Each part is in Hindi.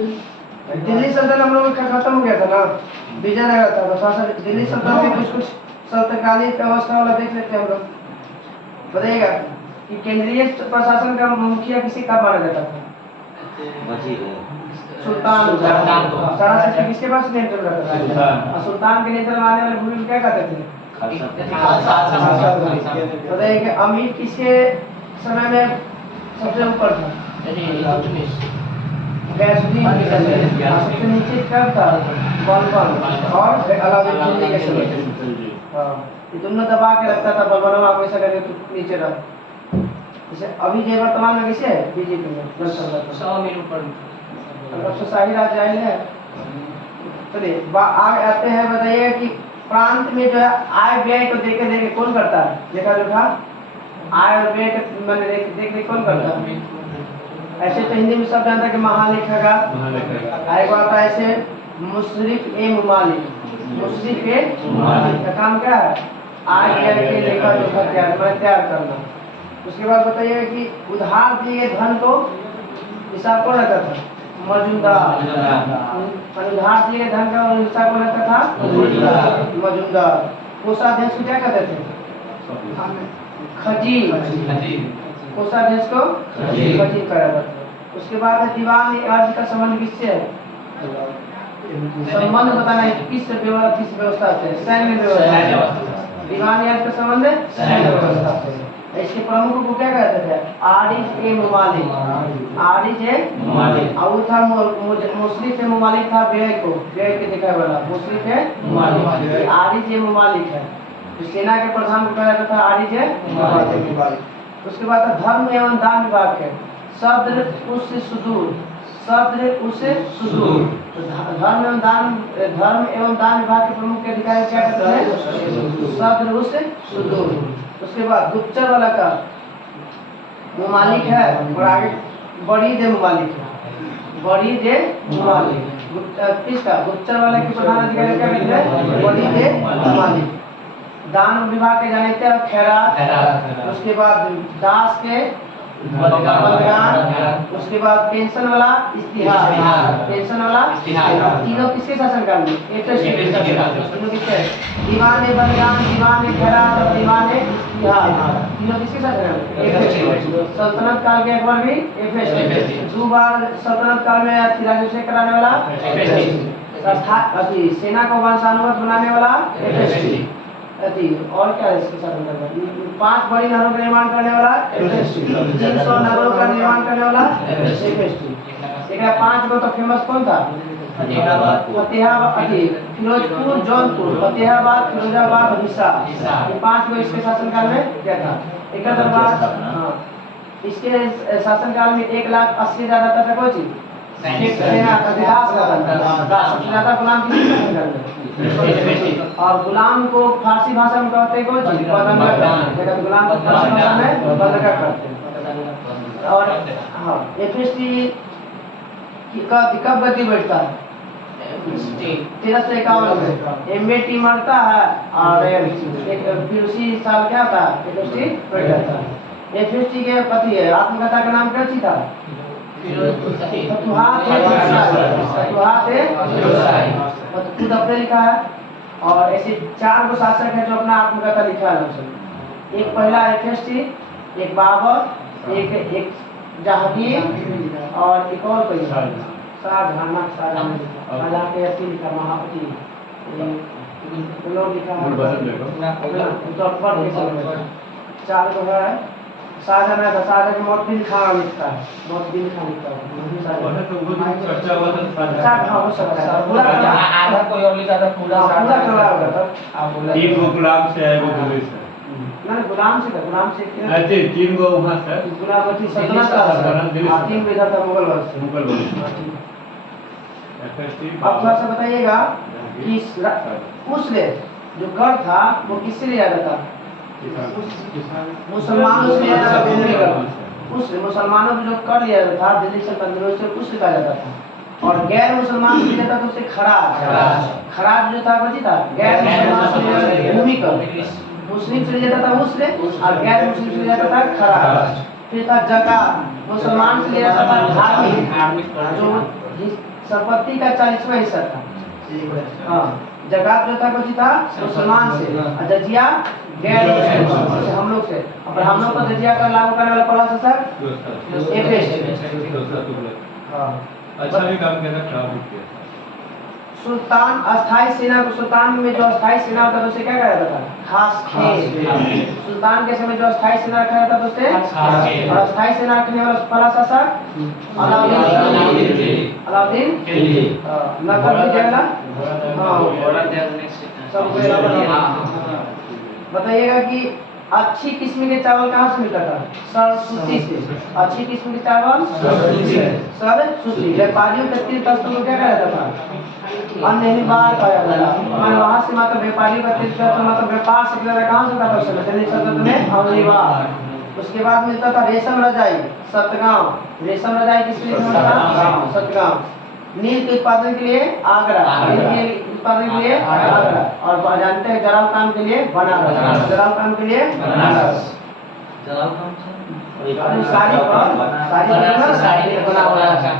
दिल्ली सल्तनत हम लोग का खत्म हो गया था ना, विजयनगर था, बस शासन दिल्ली सल्तनत में कुछ सल्तनकालीन व्यवस्था वाला देख लेते हैं हम लोग। बताइएगा कि केंद्रीय प्रशासन का मुखिया किसी का माना जाता था? सुल्तान। सारा सिस्टम किसके पास नियंत्रण रहता था? सुल्तान के नियंत्रण आने वाले भूमि क्या कहते थे? बताइए कि अमीर किसके समय में सबसे ऊपर था? गैसुद्दीन के समय। सबसे नीचे कब था? बलबन और अलाउद्दीन खिलजी के समय। हाँ, ये दोनों दबा के रखता था, बलबन आप ऐसा करके तो नीचे रहा। जैसे अभी जो वर्तमान में कैसे है बीजेपी में 100 अमीर ऊपर, अब तो शाही राज आए हैं। चलिए आगे आते हैं। बताइए कि प्रांत में जो है आय व्यय को देखे देखे कौन करता है? देखा जो था आय और व्यय को मैंने देख देख कौन करता है? ऐसे तो हिंदी में सब जानता है कि महालेखाकार। आएगा आता है ऐसे मुशर्रिफ ए मुमालिक। मुशर्रिफ ए मुमालिक का काम क्या है? आय व्यय के लेखा जोखा तैयार करना। उसके बाद बताइए कि उधार दिए धन को हिसाब कौन रखता था? मजूमदार। उधार दिए धन का हिसाब कौन रखता था? मजूमदार। कोषाध्यक्ष को क्या कहते थे? खजीन। कोषाध्यक्ष को खजीन कहा जाता था। उसके बाद दीवान अर्ज का संबंध किससे है? संबंध बताना है किस व्यवस्था से? सैन्य व्यवस्था। दीवान अर्ज का संबंध सैन्य व्यवस्था से। इसके प्रमुख को क्या कहते थे? आरिज ए मुमालिक। आरिज ए मुमालिक। और वो था मुशर्रिफ ए मुमालिक था व्यय को, व्यय के दिखाने वाला मुशर्रिफ ए मुमालिक। आरिज ए मुमालिक है। तो सेना के प्रधान को कहा जाता था आरिज ए मुमालिक। उसके बाद धर्म एवं दान विभाग है शब्द उससे सुदूर। शब्द उससे सुदूर। तो धर्म एवं दान विभाग के प्रमुख के अधिकारी क्या कहते हैं? शब्द उससे सुदूर। उसके बाद गुप्तचर वाला का मुमालिक है और आगे बड़ी दे मुमालिक है। बड़ी दे मुमालिक किसका? गुप्तचर वाले के प्रधान अधिकारी क्या कहते हैं? बड़ी दे मुमालिक। दान विभाग के जाने थे खैरात। उसके बाद दास के बलिदान। उसके बाद पेंशन वाला इस्तिहार। पेंशन वाला तीनों किसके शासनकाल में? तीनों किसके? दीवान बलिदान, दीवान खैरात और दीवान इस्तिहार। तीनों किसके शासनकाल? सल्तनत काल के एक बार भी FST। 2 बार सल्तनत काल में राजस्व कराने वाला सेना को वंशानुगत बनाने वाला FST। और क्या है इसके साथ? 5 बड़ी नहरों का निर्माण करने वाला FST। 300 नहरों का निर्माण करने वाला FST। एक 5 को तो फेमस कौन था? फतेहाबाद, फिरोजपुर, जौनपुर, फतेहाबाद, फिरोजाबाद और हिसार। ये 5 को इसके शासनकाल में क्या था? एक हाँ, इसके शासनकाल में 1,80,000 रहता था। कोई चीज सबसे ज्यादा गुलाम किसके शासनकाल में? और गुलाम को फारसी भाषा में कहते हैं कौन चीज? गुलाम को फारसी भाषा में बंधका कहते हैं। और हाँ, FST कब गति बढ़ता है? 1351 में MAT मरता है और फिर उसी साल क्या था? FST बढ़ जाता है। FST के पति है आत्मकथा का नाम क्या चीज था? खुद अपने लिखा है। और ऐसे 4 गो शासक है जो अपना आत्मकथा लिखा है उसने। एक पहला FST, एक बाबर, एक जहांगीर और एक और कोई शाहजहां के ऐसी लिखा महापति लोग लिखा है। 4 गो है। शाहजहां की मौत भी लिखा लिखता है। मौत भी लिखा लिखता है। चर्चा हुआ था। हाँ हो सकता है। पूरा आधा कोई और लिखा था। पूरा करवा होगा तब। 3 गो गुलाम से है, वो दिल्ली से। ना गुलाम से था। गुलाम से अच्छा 3 गो वहां से गुलाम थी सल्तनत का। 3 गो इधर था मुगल वंश से। मुगल वंश। अब थोड़ा सा बताइएगा कि उसले जो कर था वो किससे लिया जाता? मुसलमानों से लिया जाता था। उसले मुसलमानों को जो कर लिया जाता था दिल्ली सल्तनत से उससे लिया जाता था। और गैर मुसलमान से लिया जाता था उससे खराज जो था बची था। गैर मुसलमान से भूमि कर, मुस्लिम से लिया जाता था उसले और गैर मुस्लिम से लिया जाता था खराज। फिर था जकात। मुसलमान से लिया जाता था धार्मिक, जो संपत्ति का 40वां हिस्सा था। हाँ, ज़कात जो था कुछ था मुसलमान से, और जजिया गैर मुसलमान से, हम लोग से। और हम लोग को जजिया कर लागू करने वाला पहला शासक एफेस। हाँ, अच्छा भी काम किया था, खराब भी किया था। सुल्तान अस्थाई सेना को, सुल्तान में जो अस्थाई सेना होता है उसे क्या कहा जाता था? खास खेल। सुल्तान के समय जो अस्थाई सेना रखा जाता था उसे खास खेल। और अस्थाई सेना रखने वाला पहला शासक अलाउद्दीन नकल भी देगा। बताइएगा कि अच्छी किस्म के चावल कहाँ से मिलता था? सरस्वती से। अच्छी किस्म के चावल सरस्वती। व्यापारियों के तीर्थ स्थल को क्या कहा जाता था? अन्य बार कहा जाता था। मैं वहाँ से मतलब व्यापारियों का तीर्थ स्थल मतलब व्यापार से कहाँ से होता था? शब्द में अवनिवार। उसके बाद मिलता था रेशम रजाई, सतगांव। रेशम रजाई किसके लिए मिलता था? सतगांव। नील के उत्पादन के लिए आगरा, नील के उत्पादन के लिए आगरा। और जानते हैं जराल काम के लिए बनारस, जराल काम के लिए बनारस। साड़ी बना हुआ रहता है,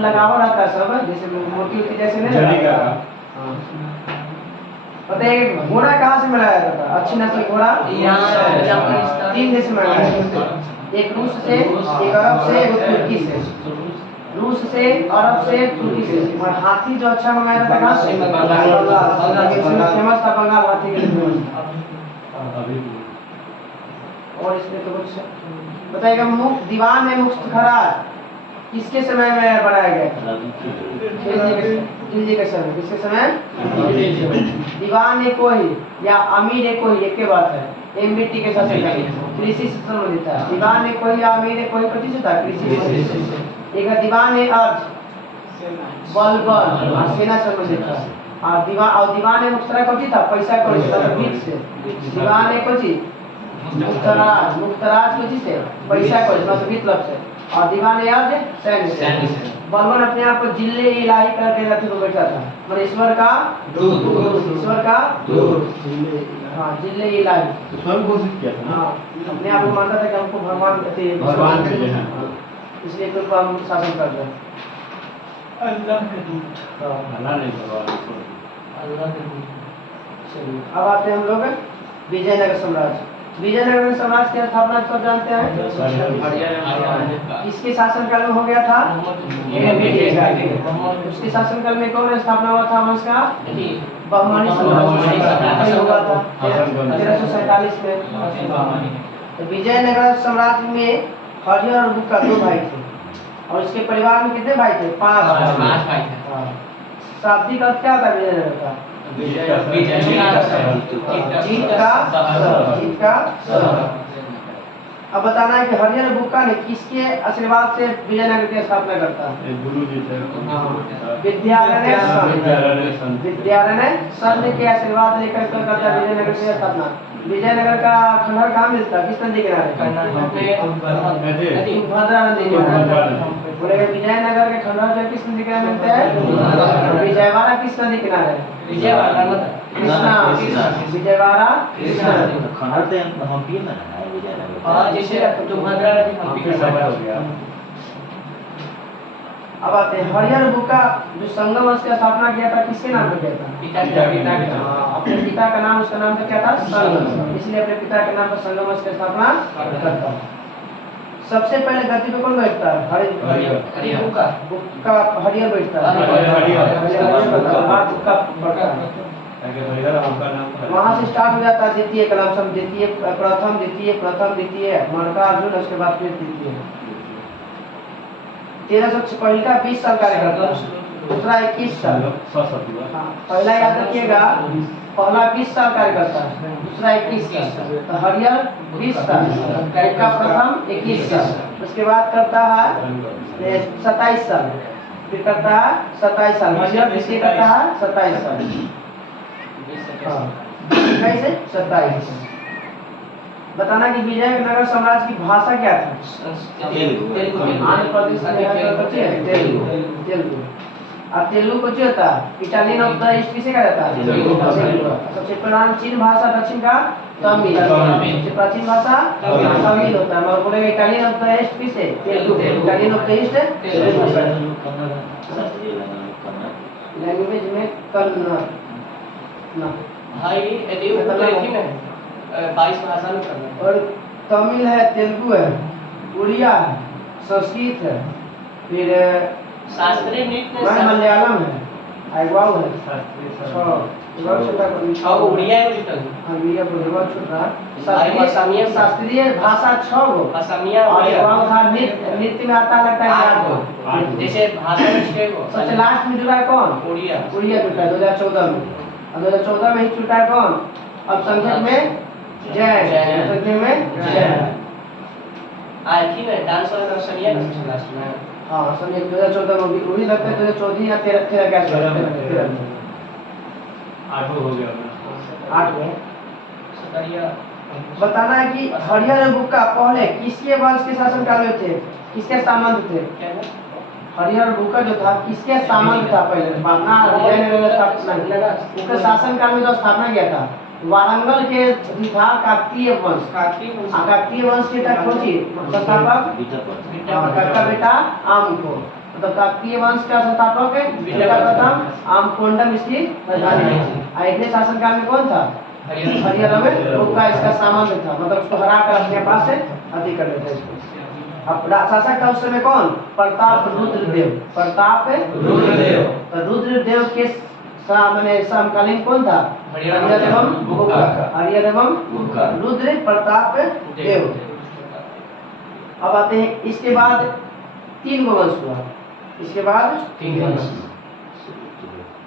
लगा हुआ रहता है सब, जैसे मोती उती जैसे नहीं लगा। बताइए घोड़ा कहाँ से मिलाया जाता था? अच्छी नस्ल घोड़ा 3 देश में मिलाया जाता था। एक रूस से, एक अरब से, एक तुर्की से। रूस से, अरब से, तुर्की से। और हाथी जो अच्छा मंगाया था कहाँ से? बंगाल। फेमस था बंगाल हाथी के लिए। और इसमें तो कुछ बताइएगा। दीवान है मुफ्त खराज किसके समय में बनाया गया था? खिलजी के समय। किसके समय? दीवान एक कोई या अमीर एक कोई, एक के बात है। एमबीटी के शासन का कृषि से संबंधित था। दीवान एक कोई या अमीर एक कोई किस से था? कृषि से। एक दीवान है अर्ज बलबल और सेना संबंधित था। और दीवान है मुख्तरा कोची था? पैसा कोची था, भीख से। दीवान है कोची मुख्तराज, मुख्तराज कोची से? पैसा कोची मतलब मतलब से। और दीवान है अर्ज सैन्य से। बलबल अपने आप को जिले इलाही कर के रथ को बैठा था, मतलब ईश्वर का दूत, ईश्वर का दूत। हाँ, जिले इलाही स्वयं घोषित किया था। हाँ, अपने आप को मानता था कि हमको भगवान कहते हैं, इसलिए तो उनको हम शासन कर रहे हैं। अल्लाह के दूत। अल्लाह नहीं, भगवान। अल्लाह के दूत। चलिए अब आते हैं हम लोग विजयनगर साम्राज्य। विजयनगर साम्राज्य की स्थापना कब जानते हैं? किसके शासनकाल में हो गया था? उसके शासनकाल में कौन स्थापना हुआ था? उसका बहमानी साम्राज्य हुआ था 1347 में। तो विजयनगर साम्राज्य में हरिहर और बुक्का 2 भाई थे, और इसके परिवार में कितने भाई थे? 5 भाई थे। शाब्दिक अर्थ क्या था विजयनगर का? जीत का शहर। अब बताना है कि हरिहर बुक्का ने किसके आशीर्वाद से विजयनगर की स्थापना करता है? विद्यारण्य संत के आशीर्वाद लेकर करता है विजयनगर की स्थापना। विजयनगर का खंडहर कहाँ मिलता है? किस नदी किनारे? भद्रा नदी किनारे। बोलेगा विजयनगर के खंडहर जो किस नदी किनारे मिलते हैं? विजयवाड़ा किस नदी किनारे? कृष्णा। विजयवाड़ा कृष्णा नदी। जैसे तो भद्रा नदी। अब आते हैं हरिहर बुक्का जो संगम की स्थापना किया था, किसके नाम पे किया था? पिता के नाम। अपने पिता का नाम, उसका नाम क्या था? संगम। इसलिए अपने पिता के नाम पर संगम की स्थापना करता है। सबसे पहले गद्दी पे कौन बैठता है? हरिहर बुक्का हरिहर बैठता है। वहाँ से स्टार्ट हो जाता है द्वितीय कलाम, सब द्वितीय प्रथम द्वितीय प्रथम द्वितीय मणका अर्जुन, उसके बाद फिर द्वितीय। 1300 पहले का 20 साल कार्यकाल, दूसरा 21 साल। हाँ, पहला याद रखिएगा, पहला 20 साल कार्यकाल था, दूसरा 21 साल। तो हरिहर 20 साल, का प्रथम 21 साल, उसके बाद करता है 27 साल, फिर करता है 27 साल। हरिहर द्वितीय करता है 27 साल। कैसे 27? बताना कि विजयनगर साम्राज्य की भाषा क्या थी? आंध्र प्रदेश में तेलुगु। और तेलुगु को जो होता है इटालियन ऑफ द ईस्ट किसे कहा जाता है? तेलुगु। सबसे पुराना चीन भाषा दक्षिण का तमिल। सबसे प्राचीन भाषा तमिल होता है। और बोलेगा इटालियन ऑफ द ईस्ट किसे? Telugu. Italian of the east language में कन्नड़ ना भाई यदि वो देखी ना 22 भाषा में करना। और तमिल है, तेलुगु है, उड़िया है, संस्कृत है, फिर शास्त्रीय नृत्य मलयालम है, आइवाव है, उड़िया है लिटल हाँ उड़िया बोले बहुत छोटा असमिया शास्त्रीय भाषा 6 गो असमिया और उड़िया आइवाव था नृत्य में आता लगता है 8 गो। जैसे भाषा में 6 गो सबसे लास्ट में जुड़ा है कौन? उड़िया उड़िया जुटा है 2014 में। और 2014 में ही जुटा है कौन? अब संख्या में जैन, संख्या में जैन। आई थी ना डांस वाला असमिया ना लास्ट में। हाँ संख्या 2014 में वही लगता है 2014 या 13 क्या 13 आठों हो गया 8 में सतरिया बताना है कि हरिहर बुक्का पहले किसके वंश के शासनकाल में थे, किसके सामंत थे? क्या है हरिहर बुक्का जो था किसके सामंत था? पहले पाटना विजयनगर स्थापना उसके शासनकाल में जो स्थापना किया था वारंगल के भी था काकतीय वंश। काकतीय वंश के तक खोजी संस्थापक का बेटा आम को, मतलब काकतीय वंश का संस्थापक बेटा प्रथम आम कोंडम इसकी राजधानी थी। इतने शासनकाल में कौन था? हरिहर में बुक्का इसका सामंत था, मतलब उसको हरा कर अपने पास से अति कर लेते इसको। अब शासक था उस समय कौन? प्रताप रुद्रदेव। प्रताप रुद्रदेव। तो रुद्रदेव के मैंने समकालीन कौन था? हरिहर एवं बुक्का। हरिहर एवं बुक्का, रुद्र प्रताप देव। अब आते हैं इसके बाद 3 गो वंश हुआ। इसके बाद 3 वंश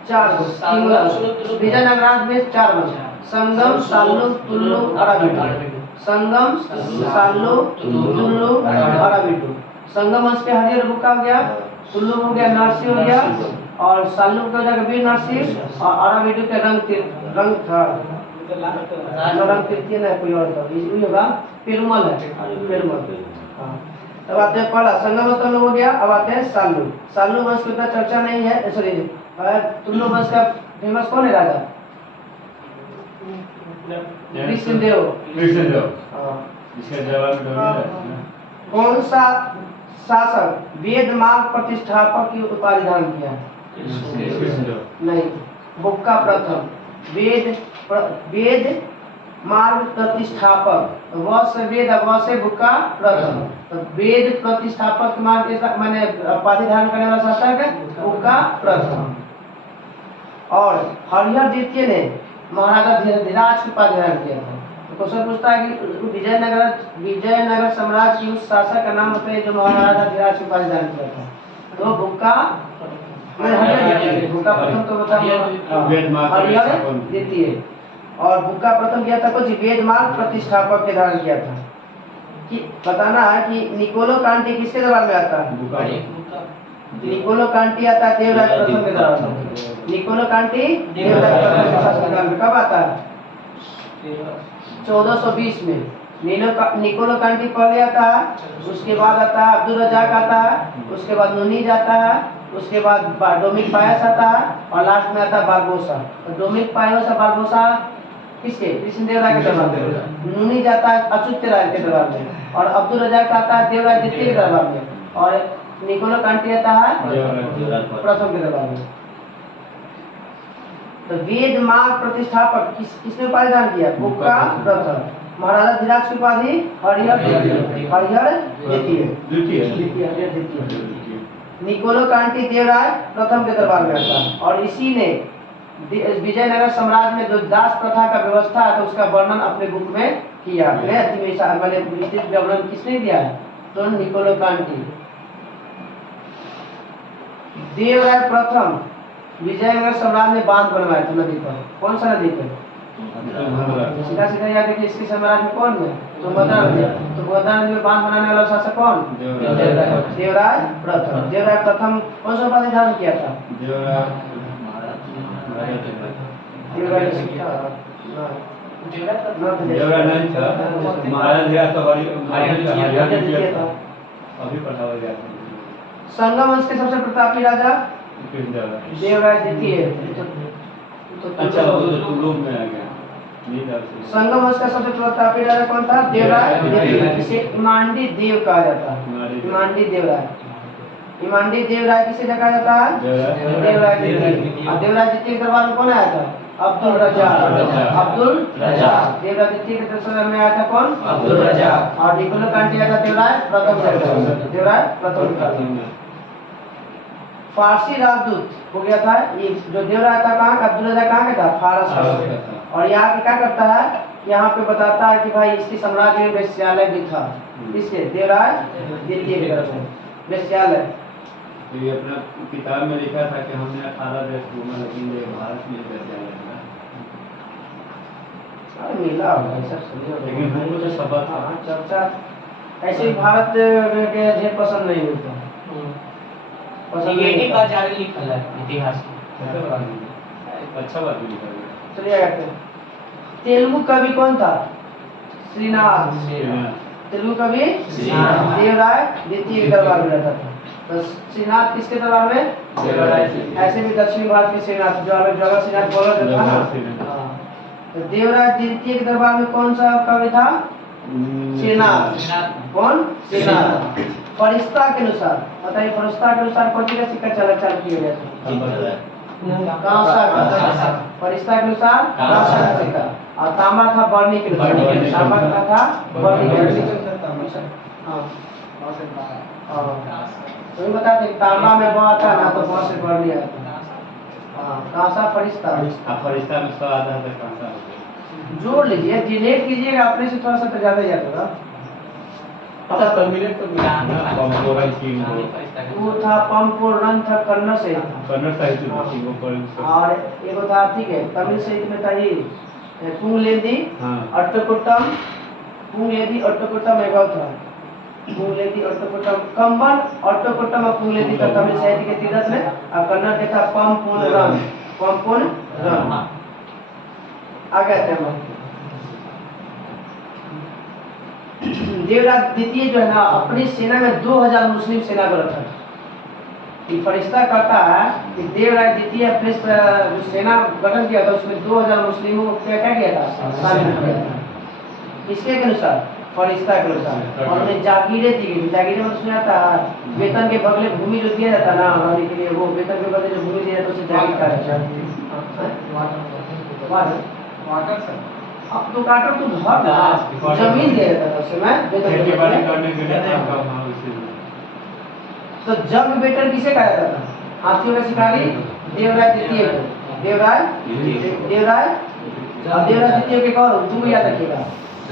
4 गो 3 वंश। विजयनगर राज्य में 4 वंश संगम साल्लू तुल्लु अराबिडु। संगम साल्लू तुल्लु अराबिडु। संगम वंश के हरिहर बुक्का हो गया, तुल्लु हो गया, नरसी हो गया, और साल्लू का जगह वीर नरसिंह, और अराबिडु के रंग था रंग तृतीय ना कोई और था ये होगा पेरुमल है पेरुमल। हाँ तब आते हैं पहला संगम वंश का लोग हो गया। अब आते हैं साल्लू। साल्लू वंश की उतना चर्चा नहीं है, सॉरी तुल्लु वंश का फेमस कौन है राजा? कृष्णदेव। इसका जवाब में कौन सा शासक वेद मार्ग प्रतिष्ठापक की उपाधि धारण किया? नहीं, बुक्का प्रथम। वेद मार्ग प्रतिष्ठापक व से वेद व से बुक्का प्रथम। तो वेद प्रतिष्ठापक मार्ग के मैंने उपाधि धारण करने वाला शासक है बुक्का प्रथम। और हरिहर द्वितीय ने महाराजा धीराज की उपाधि धारण किया था। तो क्वेश्चन पूछता है कि विजयनगर साम्राज्य की उस शासक का नाम बताइए जो महाराजा धीराज की उपाधि धारण किया था। तो बुक्का बुक्का प्रथम तो हरिहर द्वितीय, और बुक्का प्रथम किया था कुछ वेद मार्ग प्रतिष्ठापक के धारण किया था। कि बताना है कि निकोलो कांटी किसके दरबार में आता है? निकोलो कांटी आता है देवराज प्रथम के दरबार में। निकोलो कांटी देवराज प्रथम के शासनकाल में कब आता है? 1420 में। निकोलो कांटी पहले आता है, उसके बाद आता है अब्दुल रजाक आता है, उसके बाद नुनीज आता है, उसके बाद डोमिनिक पायस आता है, और लास्ट में आता है बारबोसा। तो डोमिनिक पायस और बारबोसा किसके? कृष्णदेव राय के दरबार में। नुनीज आता है अच्युत राय के दरबार में, और अब्दुल रजाक आता है देवराज द्वितीय के दरबार में, और निकोलो कांटी आता है प्रथम के दरबार में। तो वेद मार्ग प्रतिष्ठापक किसने उपाधि दान किया? बुक्का प्रथम। महाराजा धीराज की उपाधि हरिहर द्वितीय। निकोलो कांटी देवराय प्रथम के दरबार में आता है, और इसी ने विजयनगर साम्राज्य में जो दास प्रथा का व्यवस्था है तो उसका वर्णन अपने बुक में किया। मैंने विस्तृत विवरण किसने दिया है? तो निकोलो कांटी। देवराय प्रथम विजयनगर साम्राज्य में बांध बनवाया था नदी पर। कौन सा नदी पर? सीधा सीधा याद है कि इसके साम्राज्य में कौन है? तुंगभद्रा नदी। तुंगभद्रा नदी में बांध बनाने वाला शासक कौन? देवराय प्रथम। देवराय प्रथम कौन सा उपाधि धारण किया था? संगम वंश के सबसे प्रतापी राजा कृष्ण देवराय। देवराय द्वितीय अच्छा वो तो तुलू में आ गया नहीं था संगम वंश का सबसे प्रतापी राजा कौन था? देवराय द्वितीय। इसे इमांडी देव कहा जाता है। इमांडी देवराय। इमांडी देवराय किसे कहा जाता है? देवराय द्वितीय। और देवराय द्वितीय के दरबार में कौन आया था? अब्दुल रज्जाक। अब्दुल रज्जाक। देवराय द्वितीय के दरबार में आया था कौन? अब्दुल रज्जाक। और निकोलस कांटी आया था देवराय प्रथम। देवराय प्रथम। फारसी राजदूत हो गया था ये जो देवराय था। कहाँ का? अब्दुल रज्जाक कहाँ का था? फारस का। और यहाँ पे क्या करता है? यहाँ पे बताता है कि भाई इसके साम्राज्य में वेश्यालय भी था। इसके देवराय द्वितीय की तरफ से वेश्यालय। तो ये अपना किताब में लिखा था कि हमने 18 देश घूमा लेकिन ये भारत में वेश्यालय था। मिला होगा सब सुनिए। लेकिन हमको तो सब था चर्चा ऐसे भारत के ढेर पसंद नहीं होता। पसंद ये नहीं का जारी लिखल है इतिहास में। अच्छा बात लिखा गया। चलिए आगे। तेलुगु कवि कौन था? श्रीनाथ। तेलुगु कवि देवराय द्वितीय के दरबार में रहता था। तो श्रीनाथ किसके दरबार में? ऐसे भी दक्षिण भारत के श्रीनाथ जो अलग जगह श्रीनाथ बोला जाता है। तो देवराय द्वितीय के दरबार में कौन सा कवि था? श्रीनाथ। कौन? श्रीनाथ। फरिश्ता के अनुसार बताइए, फरिश्ता के अनुसार कौन सी का सिक्का चालू किया गया था? कांसा का। फरिश्ता के अनुसार कांसा का सिक्का। और तांबा था बर्नी के अनुसार। तांबा का था बर्नी के अनुसार। हाँ तो बता दे तांबा में वो आता ना तो बहुत से बर्नी आता। हाँ कांसा फरिश्ता। फरिश्ता में 100 आता है तो कांसा जोड़ लीजिए, डिलीट कीजिएगा अपने से थोड़ा सा तो ज्यादा जाएगा। वो था पंपोरन था कन्नड़ से। कन्नड़ साहित्य और एक था ठीक है तमिल साहित्य में था ये पुंगलेदी अट्टकुट्टम। पुंगलेदी अट्टकुट्टम एक और था। पुंगलेदी अट्टकुट्टम कंबन अट्टकुट्टम और पुंगलेदी का तमिल साहित्य के तीरथ में। और कन्नड़ के था पंपोरन। पंपोरन आ गए थे हम। देवराय द्वितीय जो है ना अपनी सेना में 2000 मुस्लिम सेना को रखा। ये फरिश्ता कहता है कि देवराय द्वितीय अपने जो सेना गठन किया था उसमें 2000 मुस्लिमों को क्या किया था? शामिल किया था। किसके अनुसार? फरिश्ता के अनुसार। और उन्हें जागीरें दी गई। जागीरें मतलब सुना था वेतन के बदले भूमि जो दिया जाता ना रहने के लिए, वो वेतन के बदले जो भूमि दिया जाता उसे जागीर कहा जाता। अब तो काटो तो घर ना जमीन दे देता था उसे मैं खेती बाड़ी करने के लिए तो जग बेटर किसे कहा जाता था? हाथियों का शिकारी देवराय द्वितीय को। देवराय द्वितीय के कौन? तुम याद रखिएगा।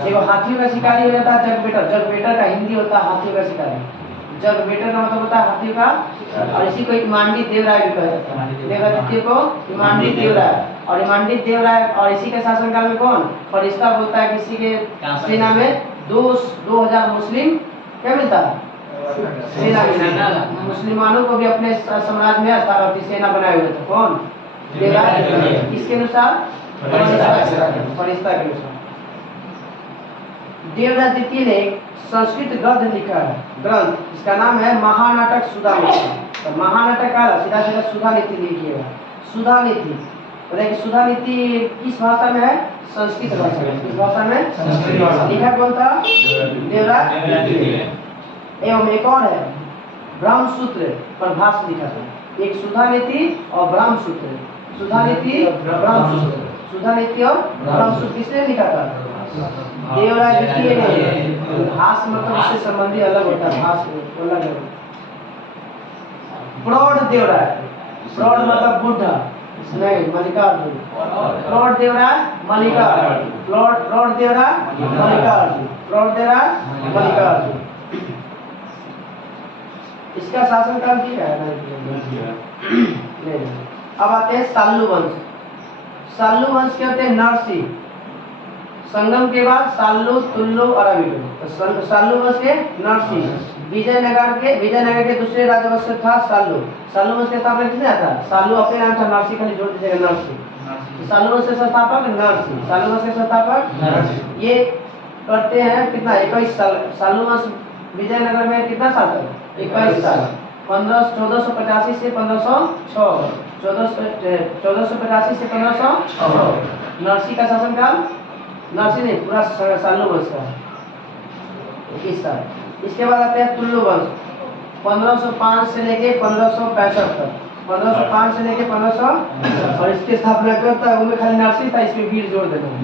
देखो हाथियों का शिकारी हो जाता है जग बेटर। जग बेटर का हिंदी होता है हाथियों का शिकारी। जग बेटर का मतलब होता है हाथियों का। और इसी को इमांडी देवराय भी कहा जाता है। देवराय द्वितीय को इमांडी देवराय। और इमांडी देवराय और इसी के शासनकाल में कौन? फरिश्ता बोलता है किसी के सेना में 2000 मुस्लिम क्या मिलता है? सेना में मुसलमानों को भी अपने साम्राज्य में स्थापना सेना बनाए हुए थे। कौन? देवराय। किसके अनुसार? फरिश्ता के अनुसार। देवराय द्वितीय ने संस्कृत ग्रंथ लिखा है। ग्रंथ इसका नाम है महानाटक सुधा नीति। तो महानाटक का सीधा सीधा सुधा नीति लिखिएगा। सुधा नीति बताइए सुधा नीति किस भाषा में है? संस्कृत भाषा में। किस भाषा में? संस्कृत भाषा। लिखा कौन था? देवराय। एवं एक और है ब्रह्म सूत्र पर भाष्य लिखा था। एक सुधा नीति और ब्रह्म सूत्र। सुधा नीति ब्रह्म सूत्र। सुधा नीति और ब्रह्म सूत्र किसने लिखा था? देवराय द्वितीय ने। भाष्य मतलब उससे संबंधी अलग होता है। भाष्य अलग है। प्रौढ़ देवराय। प्रौढ़ मतलब बुढ़ा नहीं मल्लिकार्जुन। प्रौढ़ देवराय मल्लिकार्जुन। प्रौढ़ देवराय मल्लिकार्जुन। प्रौढ़ देवराय मल्लिकार्जुन। इसका शासनकाल ठीक है नहीं। अब आते हैं साल्लू वंश। साल्लू वंश क्या होते हैं? नरसी। संगम के बाद साल्लू तुल्लू अराबिडो। तो साल्लू वंश के नरसी। विजयनगर के दूसरे राजवंश था साल्लू। साल्लू वंश के स्थापना किसने आता? साल्लू अपने नाम था। नरसी खाली जोड़ दीजिएगा नरसी। साल्लू वंश के संस्थापक नरसी। साल्लू वंश के संस्थापक ये करते हैं कितना? 21 साल। साल्लू वंश विजयनगर में कितना साल तक? 21 साल। 1485 से 1506, 1485 से 1506 नरसी का शासनकाल, नरसी नहीं पूरा साल्लू वंश का 21 साल। इसके बाद आते हैं तुल्लु वंश 1505 से लेके 1565 तक, 1505 से लेके 1500 और इसकी स्थापना करता है उनमें खाली नरसी था, इसमें वीर जोड़ देता हूँ,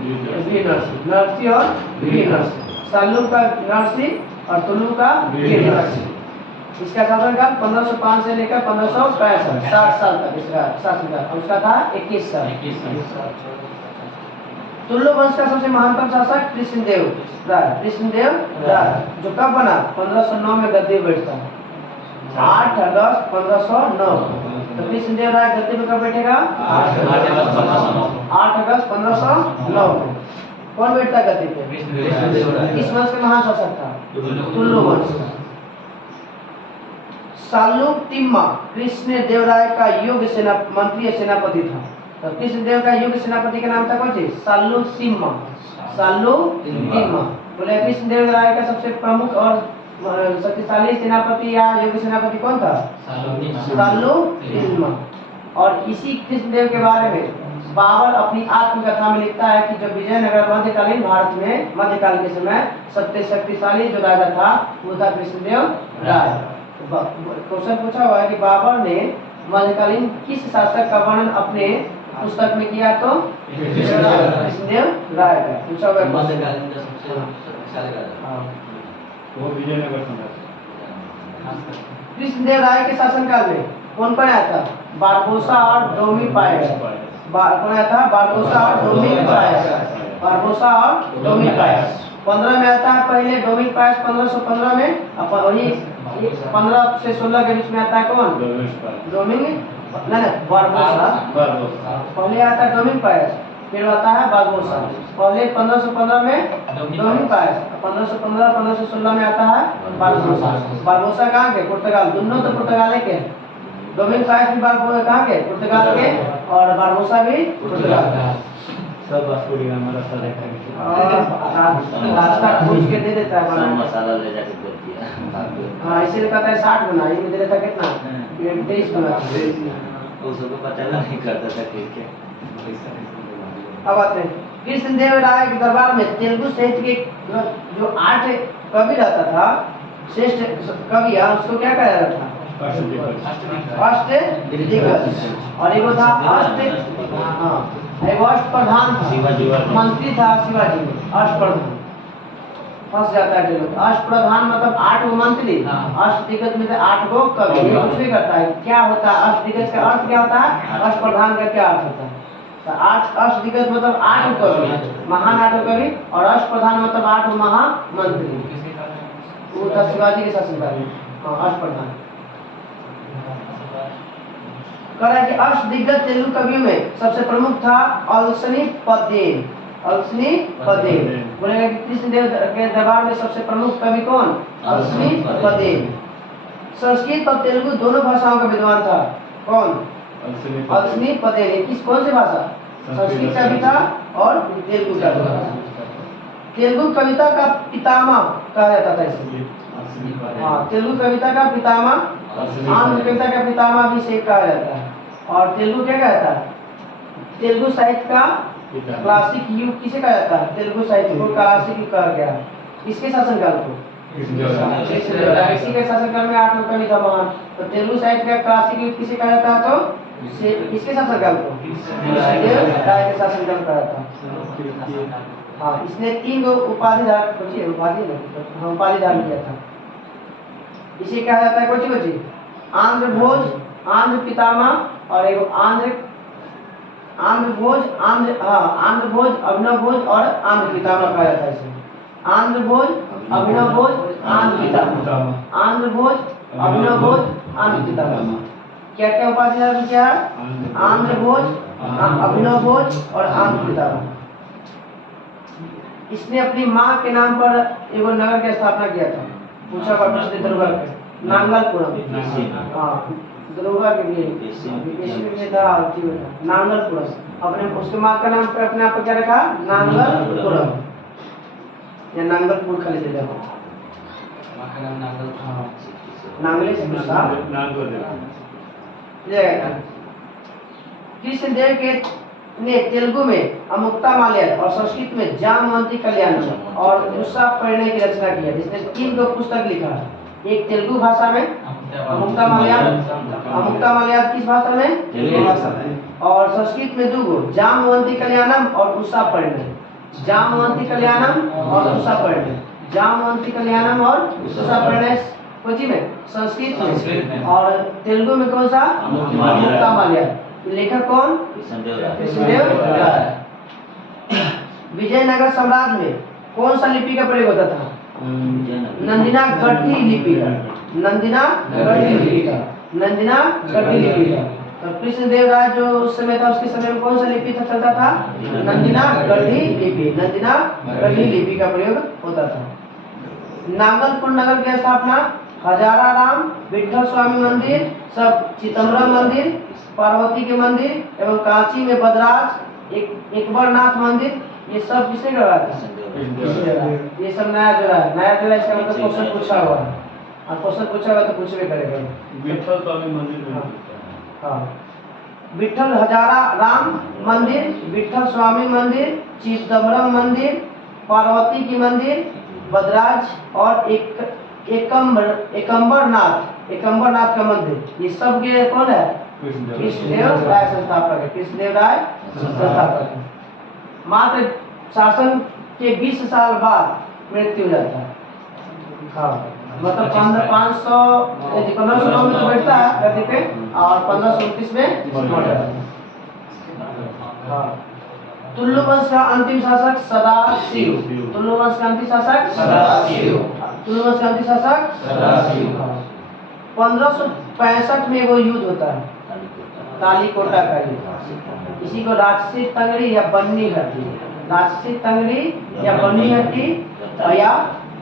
वीर नरसी, नरसी और वीर नरसी, साल्लू का नरसी और तुल्लु का वीर नरसी। इसका शासनकाल 1505 से लेकर 1565, 60 साल तक इसका शासनकाल, और उसका था 21 साल। तुल्लु वंश का सबसे महानतम शासक कृष्णदेव राय, जो कब बना 1509 में गद्दी बैठता है, 8 अगस्त 1509। तो कृष्णदेव राय गद्दी में कब बैठेगा 8 अगस्त 1509 में। कौन बैठता है गद्दी पे? इस वंश के महान शासक था तुल्लु वंश का। साल्लू तिम्मा कृष्णदेव राय का युग मंत्री सेनापति था। तो कृष्णदेव का युग सेनापति का नाम था कौन सी? साल्लू तिम्मा, साल्लू तिम्मा। बोले कृष्णदेव राय का सबसे प्रमुख और शक्तिशाली सेनापति या युग सेनापति कौन था? साल्लू तिम्मा। और इसी कृष्णदेव के बारे में बाबर अपनी आत्मकथा में लिखता है कि जो विजयनगर मध्यकालीन भारत में मध्यकाल के समय सबसे शक्तिशाली जो राजा था वो था कृष्णदेव राय। क्वेश्चन पूछा हुआ है कि बाबर ने मध्यकालीन किस शासक का वर्णन अपने पुस्तक में किया? तो कृष्णदेव राय का पूछा हुआ है। वो विजयनगर कृष्णदेव राय के शासनकाल में कौन कौन आया था? बारबोसा और डोमी पायस। कौन आया था? बारबोसा और डोमी पायस, बारबोसा और डोमी पायस। 15 में आता है पहले डोमी पायस 1515 में, वही 15 से 16 के बीच में आता है कौन? Domingo Barbosa. पहले आता है डोमिंग पायस, फिर आता है बारबोसा। पहले 1515 में डोमिंग पायस, 1515 1516 में आता है बारबोसा। बारबोसा कहाँ के? पुर्तगाल, दोनों तो पुर्तगाल के। डोमिंग पायस भी कहाँ के? पुर्तगाल के, और बारबोसा भी पुर्तगाल का। सब हमारा रास्ता पूछ के दे देता है, मसाला ले जाके दे दिया। हाँ इसीलिए कहता है 60 बना, ये दे देता कितना? 23 बना। उसको पता नहीं करता था कि अब आते हैं कृष्णदेव राय के दरबार में तेलुगु साहित्य के जो 8 कवि रहता था, श्रेष्ठ कवि, उसको क्या कहा जाता था? अष्टदिग्गज। और एगो था एगो अष्टप्रधान था, मंत्री था शिवाजी में, अष्टप्रधान। फंस जाता है लोग। अष्टप्रधान मतलब 8 गो मंत्री, अष्टदिग्गज में 8 गो कवि। ये कुछ भी करता है, क्या होता है अष्टदिग्गज का अर्थ क्या होता है? अष्टप्रधान का क्या अर्थ होता है? तो 8 अष्टदिग्गज मतलब 8 कवि, महान 8 कवि, और अष्टप्रधान मतलब 8 महामंत्री। वो था शिवाजी के शासनकाल में अष्टप्रधान। कह रहा है कि अष्टदिग्गज तेलुगु कवियों में सबसे प्रमुख था अलसनी पद्देन। अलसनी पद्देन बोलेगा कि कृष्णदेव के दरबार में सबसे प्रमुख कवि कौन? अलसनी पद्देन। संस्कृत और तेलुगु दोनों भाषाओं का विद्वान था। कौन? अलसनी पद्देन। किस कौन सी भाषा? संस्कृत का भी था और तेलुगु का भी था। तेलुगु कविता का पितामह कहा जाता था इसे। हाँ, तेलुगु कविता का पितामह, आंध्र कविता का पितामह भी इसे कहा जाता है। और तेलुगु क्या कहता है? तेलुगु साहित्य का क्लासिक युग किसे कहा जाता है? तेलुगु साहित्य को क्लासिक युग कहा गया। इसके शासनकाल को इसी के शासनकाल में 8 कवि था महान। तो तेलुगु साहित्य का क्लासिक युग किसे कहा जाता है? तो इसके शासनकाल को कृष्णदेव राय के शासनकाल कहा जाता है। हाँ, इसने 3 उपाधि धारण किया था। इसे कहा जाता है कोची आंध्र भोज, आंध्र पितामह, और एक आंध्र भोज, अभिनव भोज और आंध्र पितामह कहा जाता है इसे। आंध्र भोज, अभिनव भोज, आंध्र पितामह, आंध्र भोज, अभिनव भोज, आंध्र पितामह। क्या क्या उपाधि धारण किया? आंध्र भोज, अभिनव भोज और आंध्र पितामह। इसने अपनी माँ के नाम पर एगो नगर की स्थापना किया था। पूछा दरोगा पे नांगलपुरम। हाँ, दरोगा के लिए था नांगलपुरम। अपने उसके माँ का नाम पे अपने आप को क्या रखा? नांगलपुरम या नांगलपुर खाली से माँ का नाम नांगलपुरम। नांगले से गुस्सा नागो देखो जाएगा। कृष्णदेव के ने तेलुगु में अमुक्तमाल्यद और संस्कृत में जामवंती कल्याणम और गुस्सा परिणय की रचना की है, जिसने 3 गो पुस्तक लिखा है। एक तेलुगु भाषा में अमुक्तमाल्यद किस भाषा में? तेलुगु भाषा में। और संस्कृत में 2 गो, जामवंती कल्याणम और गुस्सा परिणय। जामवंती कल्याणम और गुस्सा परिणय, जामवंती कल्याणम और गुस्सा परिणय कोची में? संस्कृत में। और तेलुगु में कौन सा? अमुक्तमाल्यद। लेखक कौन? कृष्णदेव राय। विजयनगर साम्राज्य में कौन सा लिपि का प्रयोग होता था? नंदिना गढ़ी लिपि का। नंदिना गढ़ी लिपि का। नंदिना गढ़ी लिपि का। तो कृष्णदेव राय जो उस समय था, उसके समय में कौन सा लिपि था चलता था? नंदिना गढ़ी लिपि। नंदिना गढ़ी लिपि का प्रयोग होता था। नागलपुर नगर की स्थापना हजाराराम, विठल स्वामी मंदिर, सब चिदम्बरम मंदिर, पार्वती के मंदिर एवं कांची में बदराज, एकबरनाथ मंदिर, ये सब किसने करवाया था? ये सब नया जोड़ा है। नया जोड़ा इसका मतलब क्वेश्चन पूछा हुआ है, और क्वेश्चन पूछा हुआ तो पूछबे करेगा। विठल स्वामी मंदिर में हाँ, विठल हजाराराम मंदिर, विठल स्वामी मंदिर, चिदम्बरम मंदिर, पार्वती की मंदिर, बदराज और एकम्बरनाथ का मंदिर, ये सब के कौन है? कृष्णदेव राय संस्थापक है। कृष्णदेव राय संस्थापक है। मात्र शासन के 20 साल बाद मृत्यु हो जाता है। हाँ, मतलब 1509 में तो बैठता है गद्दी पे और 1529 में मर जाता है। हाँ, तुल्लु वंश का अंतिम शासक सदाशिव। तुल्लु वंश का अंतिम शासक सदाशिव। तुल्लु वंश का अंतिम शासक सदाशिव। 1565 में वो युद्ध होता है, तालीकोटा का युद्ध। इसी को राक्षसी तंगड़ी या बन्नी हट्टी, राक्षसी तंगड़ी या बन्नी हट्टी या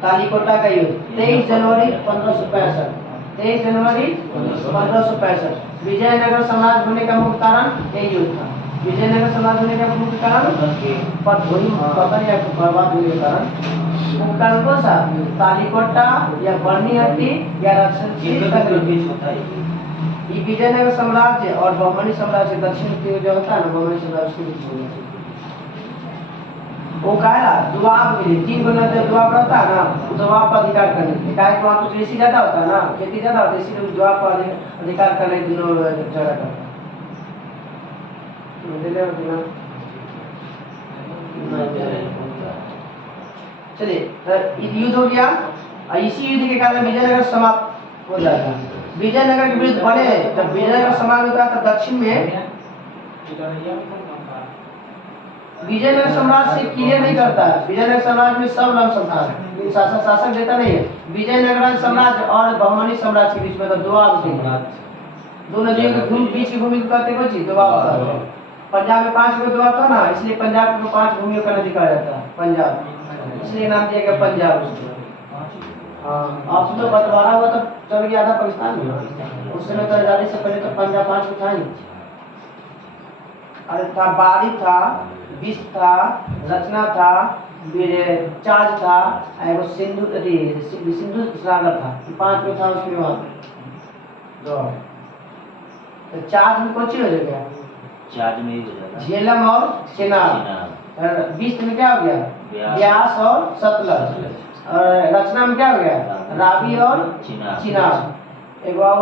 तालीकोटा का युद्ध 23 जनवरी 1565। 23 जनवरी 1565 विजयनगर साम्राज्य होने का मुख्य कारण यही युद्ध था। विजयनगर साम्राज्य होने का मुख्य कारण पता नहीं आपको बर्बाद होने का कारण। मुख्य कारण कौन सा? तालीकोटा या बन्नी हट्टी या राक्षसी तंगड़ी। ये विजयनगर साम्राज्य और बहमनी साम्राज्य दक्षिण की जो होता है ना, बहमनी साम्राज्य वो कहा दुआब के लिए 3 गुना दुआब रहता है ना, दुआब पर अधिकार करने के लिए। कहा कि वहाँ कुछ कृषि ज्यादा होता है ना, खेती ज्यादा होता है, इसीलिए दुआब पर अधिकार करने के लिए जगह करता है। चलिए, युद्ध हो गया। इसी युद्ध के कारण विजयनगर समाप्त हो जाता है। विजयनगर के विरुद्ध बने, जब विजयनगर समाप्त होता है तो दक्षिण में विजयनगर साम्राज्य से क्लियर नहीं करता है। विजयनगर साम्राज्य में सब नाम संस्थान शासक देता नहीं है। विजयनगर साम्राज्य और बहमनी साम्राज्य के बीच में तो दुआब थी। दो नदियों के बीच की भूमि को कहते हैं जी दुआब। पंजाब में 5 गो दुआब था ना, इसलिए पंजाब को 5 भूमियों का नदी कहा जाता है पंजाब, इसलिए नाम दिया गया पंजाब उसको। हाँ, अब तो बंटवारा हुआ तो चल गया था पाकिस्तान में। उस समय तो आजादी से पहले तो पंजाब 5 को था ही। अरे था, बारी था, बिस था, रचना था, चार्ज था, एगो सिंधु सागर था। 5 को था उसमें वहाँ तो चार्ज में कौन सी हो गया? चार्ज में ही हो जाता। झेलम और चेनाब। 20 में क्या हो गया? ब्यास और सतलज। और रचना में क्या हो गया? रावी और चिनाब। एक बार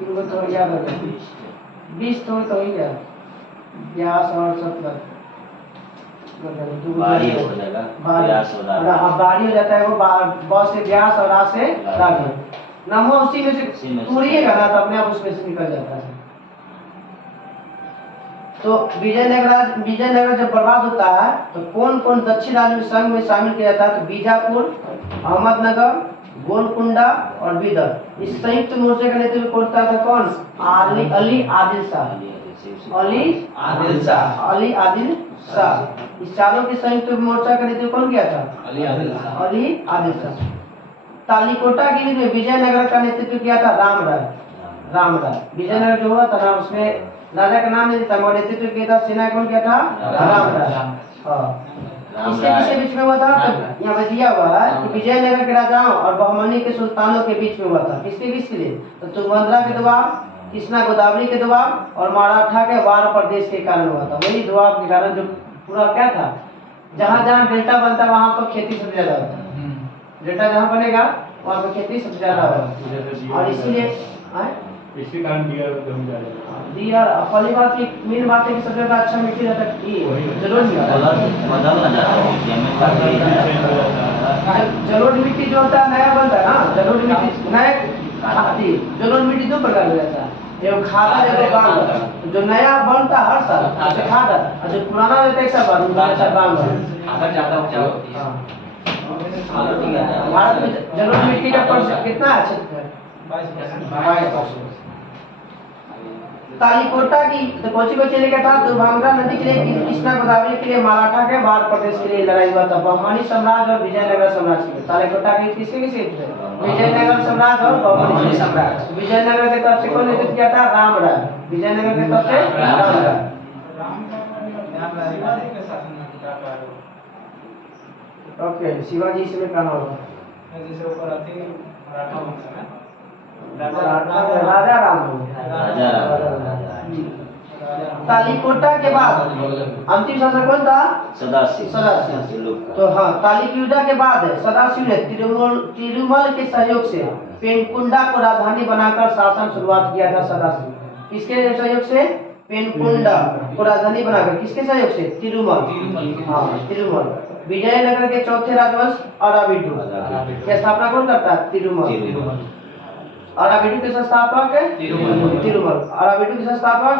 तो याद हो गया, 20 तो ही गया, ब्यास और सतलज। बारी हो जाएगा, ब्यास और रावी। अब बारी हो जाता है वो बस से ब्यास और रा से रावी। नमो उसी में से तोड़िएगा ना तो अपने आप उसमें से निकल जाता है। तो विजयनगर जब बर्बाद होता है तो कौन कौन दक्षिण राज्य संघ में शामिल किया जाता है? तो बीजापुर, अहमदनगर, गोलकुंडा और बीदर। इस संयुक्त मोर्चे का नेतृत्व करता था कौन? अली आदिल शाह। इस चारों के संयुक्त मोर्चा का नेतृत्व कौन किया था? अली आदिल शाह। तालीकोटा के लिए विजयनगर का नेतृत्व किया था राम राय। विजयनगर जो हुआ था ना, उसमें राजा का नाम नहीं था, मगर नेतृत्व किया था, सेना कौन किया था? राम राय। किसके किसके बीच में हुआ था? तो यहाँ पे दिया हुआ है कि विजयनगर के राजाओं और बहमनी के सुल्तानों के बीच में हुआ था। किसके बीच के लिए? तो तुंगभद्रा के दबाव, कृष्णा गोदावरी के दबाव और मराठा के वार प्रदेश के कारण हुआ था। वही दबाव के कारण जो पूरा क्या था, जहाँ जहाँ डेल्टा बनता है वहाँ पर खेती सबसे ज्यादा होता है। डेल्टा जहाँ बनेगा वहाँ पर खेती सबसे ज्यादा होगा और इसीलिए इसी कारण दिया पहली बात की मेन बात है कि सबसे ज्यादा अच्छा मिट्टी रहता है जलोढ़ मिट्टी जो होता है नया बनता है ना, जलोढ़ मिट्टी नया खाती, जलोढ़ मिट्टी दो प्रकार हो जाता है, एवं खादा जगह बांग जो नया बनता हर साल उसे खादा और जो पुराना रहता है ऐसा बांग भारत में जलोढ़ मिट्टी का परसेंट कितना है? 22%। तालीकोटा की तो कोची को चले गया था, दुर्भांगा नदी के लिए, कृष्णा गोदावरी के लिए, मराठा के वार प्रदेश के लिए लड़ाई हुआ था। बहमनी साम्राज्य और विजयनगर साम्राज्य के लिए। तालीकोटा की किसके किसके? विजयनगर साम्राज्य और बहमनी साम्राज्य। विजयनगर के तरफ से कौन नेतृत्व किया था? रामराय। विजयनगर के तरफ से रामराय। ओके, शिवाजी इसमें कहाँ होगा? राजा राम। तालीकोटा के बाद अंतिम शासक कौन था? सदाशिव। तो हाँ, तालीकोटा के बाद सदाशिव ने तिरुमल के सहयोग से पेनकुंडा को राजधानी बनाकर शासन शुरुआत किया था। सदाशिव किसके सहयोग से? पेनकुंडा को राजधानी बनाकर। किसके सहयोग से? तिरुमल। हाँ, तिरुमल। विजयनगर के चौथे राजवंश अराविडू की स्थापना कौन करता है? तिरुमल। अराविडू के संस्थापक तिरुमल। अराविडू के संस्थापक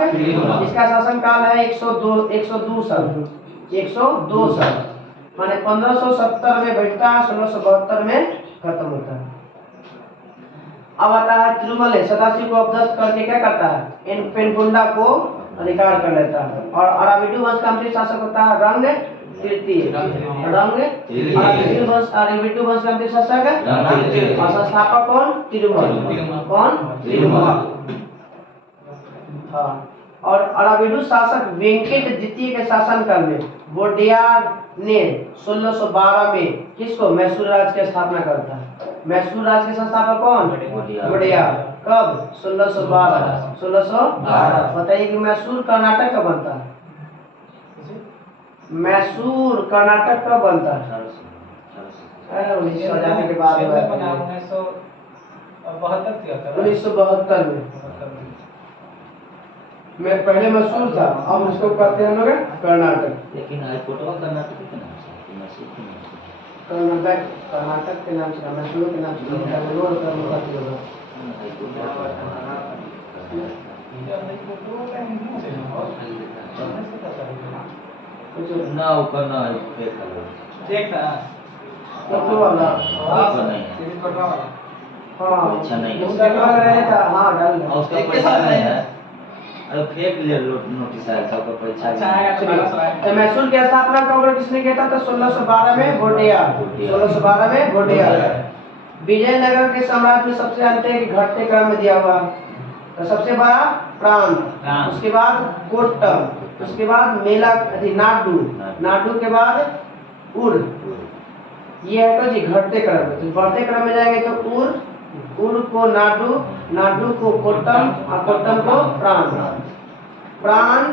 इसका शासन काल है 102 साल। 102 साल माने 1570 में बैठता है, 1672 में खत्म होता है। अब आता है तिरुमल सदाशिव को अपदस्थ करके क्या करता है? इन पेनकुंडा को अधिकार कर लेता है। और अराविडू वंश का अंतिम शासक होता है रंग तृतीय। अराविडू वंश का अंतिम शासक और संस्थापक कौन? तिरुमल। कौन? तिरुमल। हाँ, और अराविडू शासक वेंकट द्वितीय के शासनकाल में वोडेयार ने 1612 में किसको? मैसूर राज्य की स्थापना करता है। मैसूर राज्य के संस्थापक कौन? वोडेयार। कब? 1612। बताइए कि मैसूर कर्नाटक कब बनता है? मैसूर कर्नाटक कब बनता है? 1900 के बाद 1972 में पहले मैसूर था, अब उसको कहते हैं लोग कर्नाटक। लेकिन हाईकोर्ट में कर्नाटक के नाम से कर्नाटक के नाम से, मैसूर के नाम से ना ऊपर ना ठीक था तो वाला हाँ अच्छा नहीं उसका लग रहा था। हाँ डाल उसका पैसा नहीं है। अरे फेक ले नोटिस आया था उसका पैसा। तो मैसूर की स्थापना कब किसने किया था? तो 1612 में वोडेयार। 1612 में वोडेयार। विजयनगर के साम्राज्य में सबसे अंत है कि घटते क्रम में दिया हुआ। तो सबसे बड़ा प्रांत, उसके बाद कोट्टम, उसके बाद मेला नाडू, नाडू के बाद उर। ये है तो जी घटते क्रम में। तो बढ़ते क्रम में जाएंगे तो उर, उर को नाडू, नाडू को कोट्टम और कोट्टम को प्रांत। प्रांत,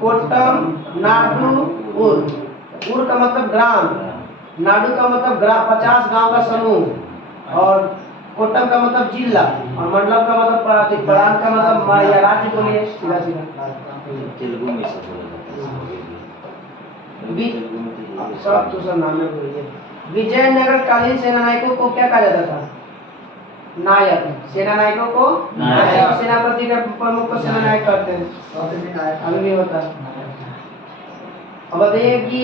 कोट्टम, नाडू, उर। उर का मतलब ग्राम, नाडू का मतलब 50 गांव का समूह और कोट्टम का मतलब जिला और मंडलम का मतलब प्रांत का मतलब या राज्य बोलिए सीधा सीधा। तेलुगु में सब सब तो सब नाम में बोलिए। विजयनगर कालीन सेनानायकों को क्या कहा जाता था? नायक। सेनानायकों को नायक। सेनापति का प्रमुख को सेनानायक कहते हैं। अभी भी होता है। अब बताइए कि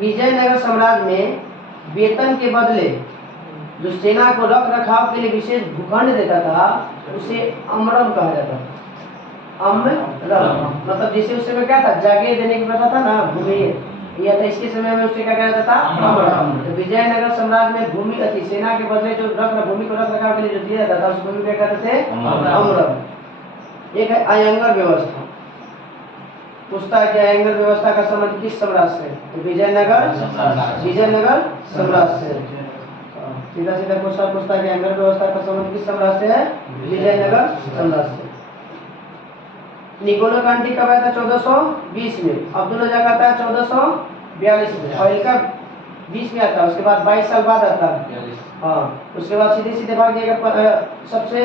विजयनगर साम्राज्य में वेतन के बदले जो सेना को रख रखाव के लिए विशेष भूखंड देता था उसे अमरम कहा जाता था। अमरम मतलब जैसे उस समय क्या था? जागीर देने की प्रथा था ना, भूमि या था। इसके समय में उसे क्या कहता था? अमरम। तो विजयनगर साम्राज्य में भूमि अति सेना के बदले जो भूमि को रख रखाव के लिए जो दिया जाता था उस भूमि क्या कहते थे? अमरम। एक है अयंगर व्यवस्था। पूछता है कि आयंगर व्यवस्था का संबंध किस सम्राट से? तो विजयनगर सम्राट से। सीधा सीधा क्वेश्चन पूछता है कि आयंगर व्यवस्था का संबंध किस सम्राट से है? विजयनगर सम्राट से। निकोलो कांटी कब आया था? 1420 में। अब्दुल रज़ाक आता है 1442 में। और इनका 20 में आता है, उसके बाद 22 साल बाद आता है। हाँ, उसके बाद सीधे सीधे भाग जाएगा। सबसे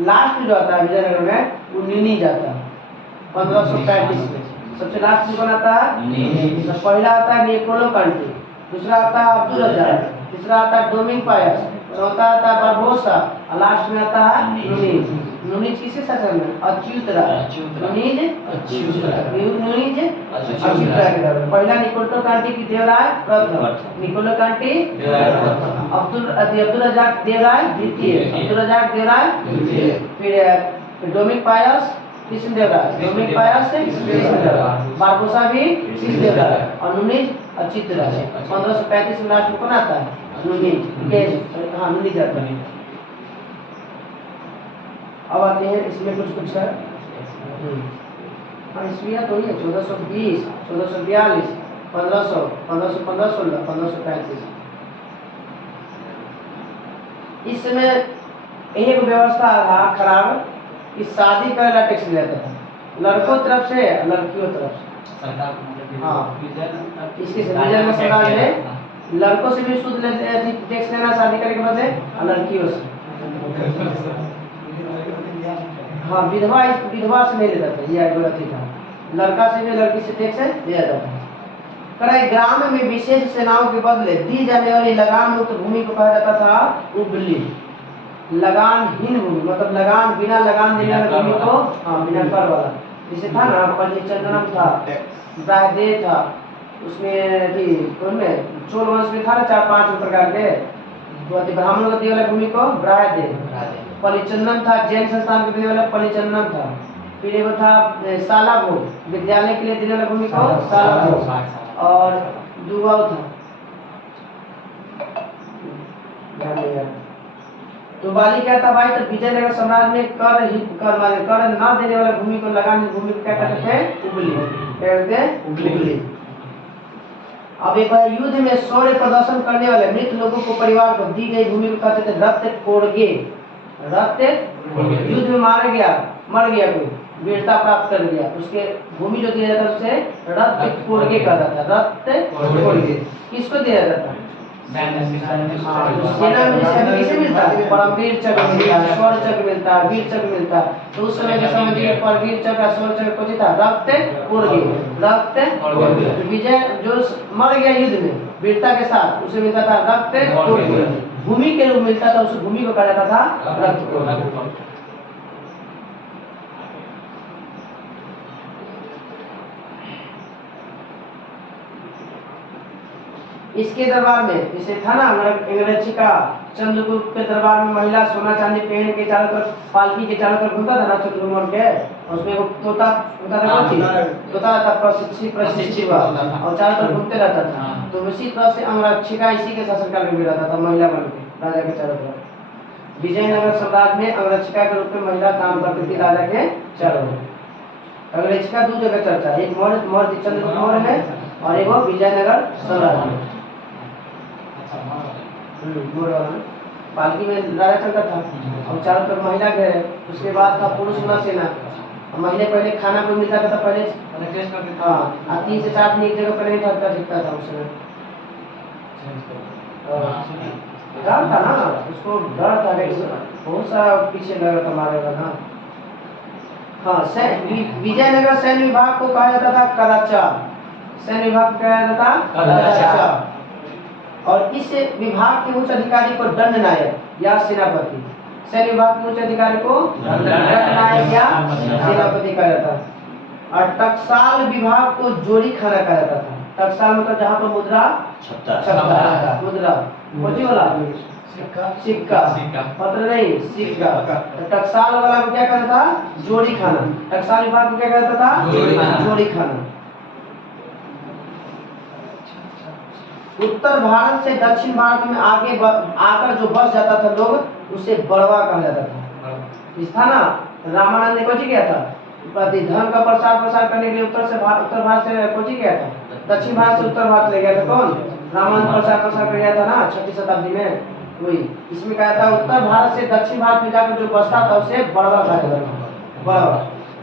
लास्ट जो आता है विजयनगर में वो न्यूनी जाता है 1535 में। सबसे लास्ट कौन आता है? तो पहला आता है निकोलो कांटी, दूसरा आता है अब्दुल रज़ाक, तीसरा आता है डोमिंग पायस, चौथा आता है बारबोसा और लास्ट में आता है नुनीज। नुनीज किसके शासन में? अच्युत राय। नुनीज अच्युत राय के दौरान। पहला निकोलो कांटी की देवराय प्रथम, निकोलो कांटी अब्दुल रज़ाक देवराय द्वितीय, अब्दुल रज़ाक देवराय द्वितीय, फिर डोमिंग पायस कृष्ण देवराय, डोमिंग पायस से कृष्ण देवराय, बारबोसा भी कृष्ण देवराय और नुनीज अच्युत राय। 1535 में लास्ट में कौन आता है? नुनीज। हाँ, नुनीज आता है। अब आते हैं इसमें कुछ है। हाँ, ईस्वी तो ही है 1420, 1442, 1500, 1516, 1535। इस समय एक व्यवस्था था खराब कि शादी करेला टैक्स लेता था, लड़कों तरफ से लड़कियों तरफ से। हाँ, इसके विजयनगर समाज में लड़कों से भी सूद लेते टैक्स लेना शादी करने के बदले और लड़कियों से। हाँ, विधवा से नहीं लेता था, यह गलती था। लड़का से भी लड़की से टैक्स लिया जाता था। करे ग्राम में विशेष सेनाओं के बदले दी जाने वाली लगान मुक्त भूमि को कहा जाता था उबली। लगानहीन भूमि मतलब बिना लगान देने वाली भूमि को, हाँ, बिना कर वाला। जैसे था ना पंचचंदनम था, ब्राह्दे था, उसमें चोल वंश में था ना 4-5 प्रकार के, तो ब्राह्मण को दिए वाला भूमि को ब्राह्दे। पलिचंदन था, जैन संस्थान को देने वाला पलिचंदन था। फिर एक था साला भोग, विद्यालय के लिए देने वाला भूमि को साला भोग। और दुआ था तो बाली क्या था भाई? तो विजयनगर सम्राट में कर न देने वाला भूमि को लगान भूमि को क्या कहते थे? उबली। क्या कहते हैं? उबली। अब एक बार युद्ध में शौर्य प्रदर्शन करने वाले मृत लोगों को परिवार को दी गई भूमि को कहते थे रक्त कोड़गे। युद्ध में मर गया कोई, वीरता प्राप्त कर गया, उसके भूमि जो दिया जाता है उसे रक्त कोड़गे कहा जाता है। रक्त कोड़गे किसको दिया जाता है? सेना में किसे मिलता है? परमवीर चक्र मिलता है, शौर्य चक्र मिलता है, वीर चक्र मिलता है। तो उस समय के समझिए परमवीर चक्र, शौर्य चक्र को जीता रक्त कोड़गे। रक्त विजय जो मर गया युद्ध में वीरता के साथ, उसे मिलता था रक्त कोड़गे। भूमि के रूप मिलता था, उस भूमि को कहा जाता था रक्त कोड़गे। इसके दरबार में जैसे था ना अंग्रेजी का चंद्रगुप्त के दरबार में महिला सोना चांदी पहन के चारों तरफ पालकी के चारों तरफ घूमता था ना चंद्रगुप्त के, उसमें वो तोता था प्रशिक्षित और चारों तरफ घूमते रहता था। तो उसी तरह से अंगरक्षिका इसी के शासनकाल में भी रहता था, महिला बन के राजा के चारों तरफ। विजयनगर सम्राट में अंगरक्षिका के रूप में महिला काम करती थी राजा के चारों तरफ। अंगरक्षिका 2 जगह चर्चा, एक मौर्य चंद्रगुप्त मौर्य में और एक विजयनगर सम्राट में। पालकी में राजा चलता था और चारों तरफ महिला गए। उसके बाद था पुरुष सेना। महीने पहले खाना को मिलता था पहले, हाँ, 3 से 4 दिन एक जगह पर नहीं ठहरता था उस समय। डर था ना उसको, डर था बहुत सारा पीछे लगा था मारेगा ना। हाँ, विजयनगर सैन्य विभाग को कहा जाता था कदाचा। सैन्य विभाग कहा जाता था कदाचा। और इस विभाग के उच्च अधिकारी को दंड नायक या सेनापति। सैन्य विभाग के उच्च अधिकारी को दंड नायक या सेनापति कहा जाता है। और टकसाल विभाग को जोड़ी खाना कहा जाता था। टकसाल मतलब जहाँ पर मुद्रा छपता, मुद्रा मोची वाला सिक्का पत्र नहीं, सिक्का। तो टकसाल वाला को क्या कहता था? जोड़ी खाना। टकसाल विभाग को क्या कहता था? जोड़ी खाना। उत्तर भारत से दक्षिण भारत में आकर जो बस जाता था लोग, उसे बड़वा कहा जाता था। इस था ना रामानंद ने कुछ किया था, प्रति धर्म का प्रसार करने के लिए उत्तर भारत से कोची गया था, दक्षिण भारत से उत्तर भारत ले गया था कौन? रामायण प्रसार कर गया था ना 6वीं शताब्दी में। वही इसमें कहा था उत्तर भारत से दक्षिण भारत में जाकर जो बसता था उसे बड़वा कहा जाता था।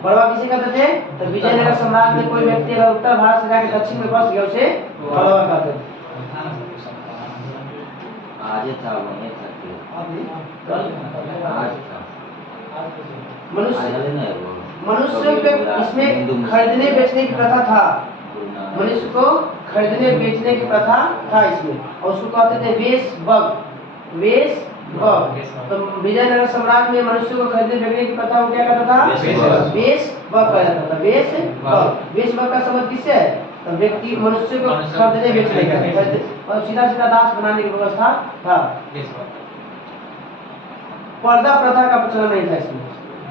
बड़वा किसे कहते थे? तो विजयनगर सम्राट में कोई व्यक्ति अगर उत्तर भारत से जाकर दक्षिण में बस गया उसे बड़वा कहते थे। आज था वही था आज था मनुष्य के इसमें खरीदने बेचने की प्रथा था। मनुष्य को खरीदने बेचने की प्रथा था इसमें, और उसको कहते थे वेश बग। तो विजयनगर सम्राट में मनुष्य को खरीदने बेचने की प्रथा को क्या कहता था? वेश बग कहा जाता था। वेश बग का संबंध किससे है? तो व्यक्ति मनुष्य को खरीदने बेचने का और सीधा दास बनाने की व्यवस्था था। पर्दा प्रथा का प्रचलन नहीं था इसमें,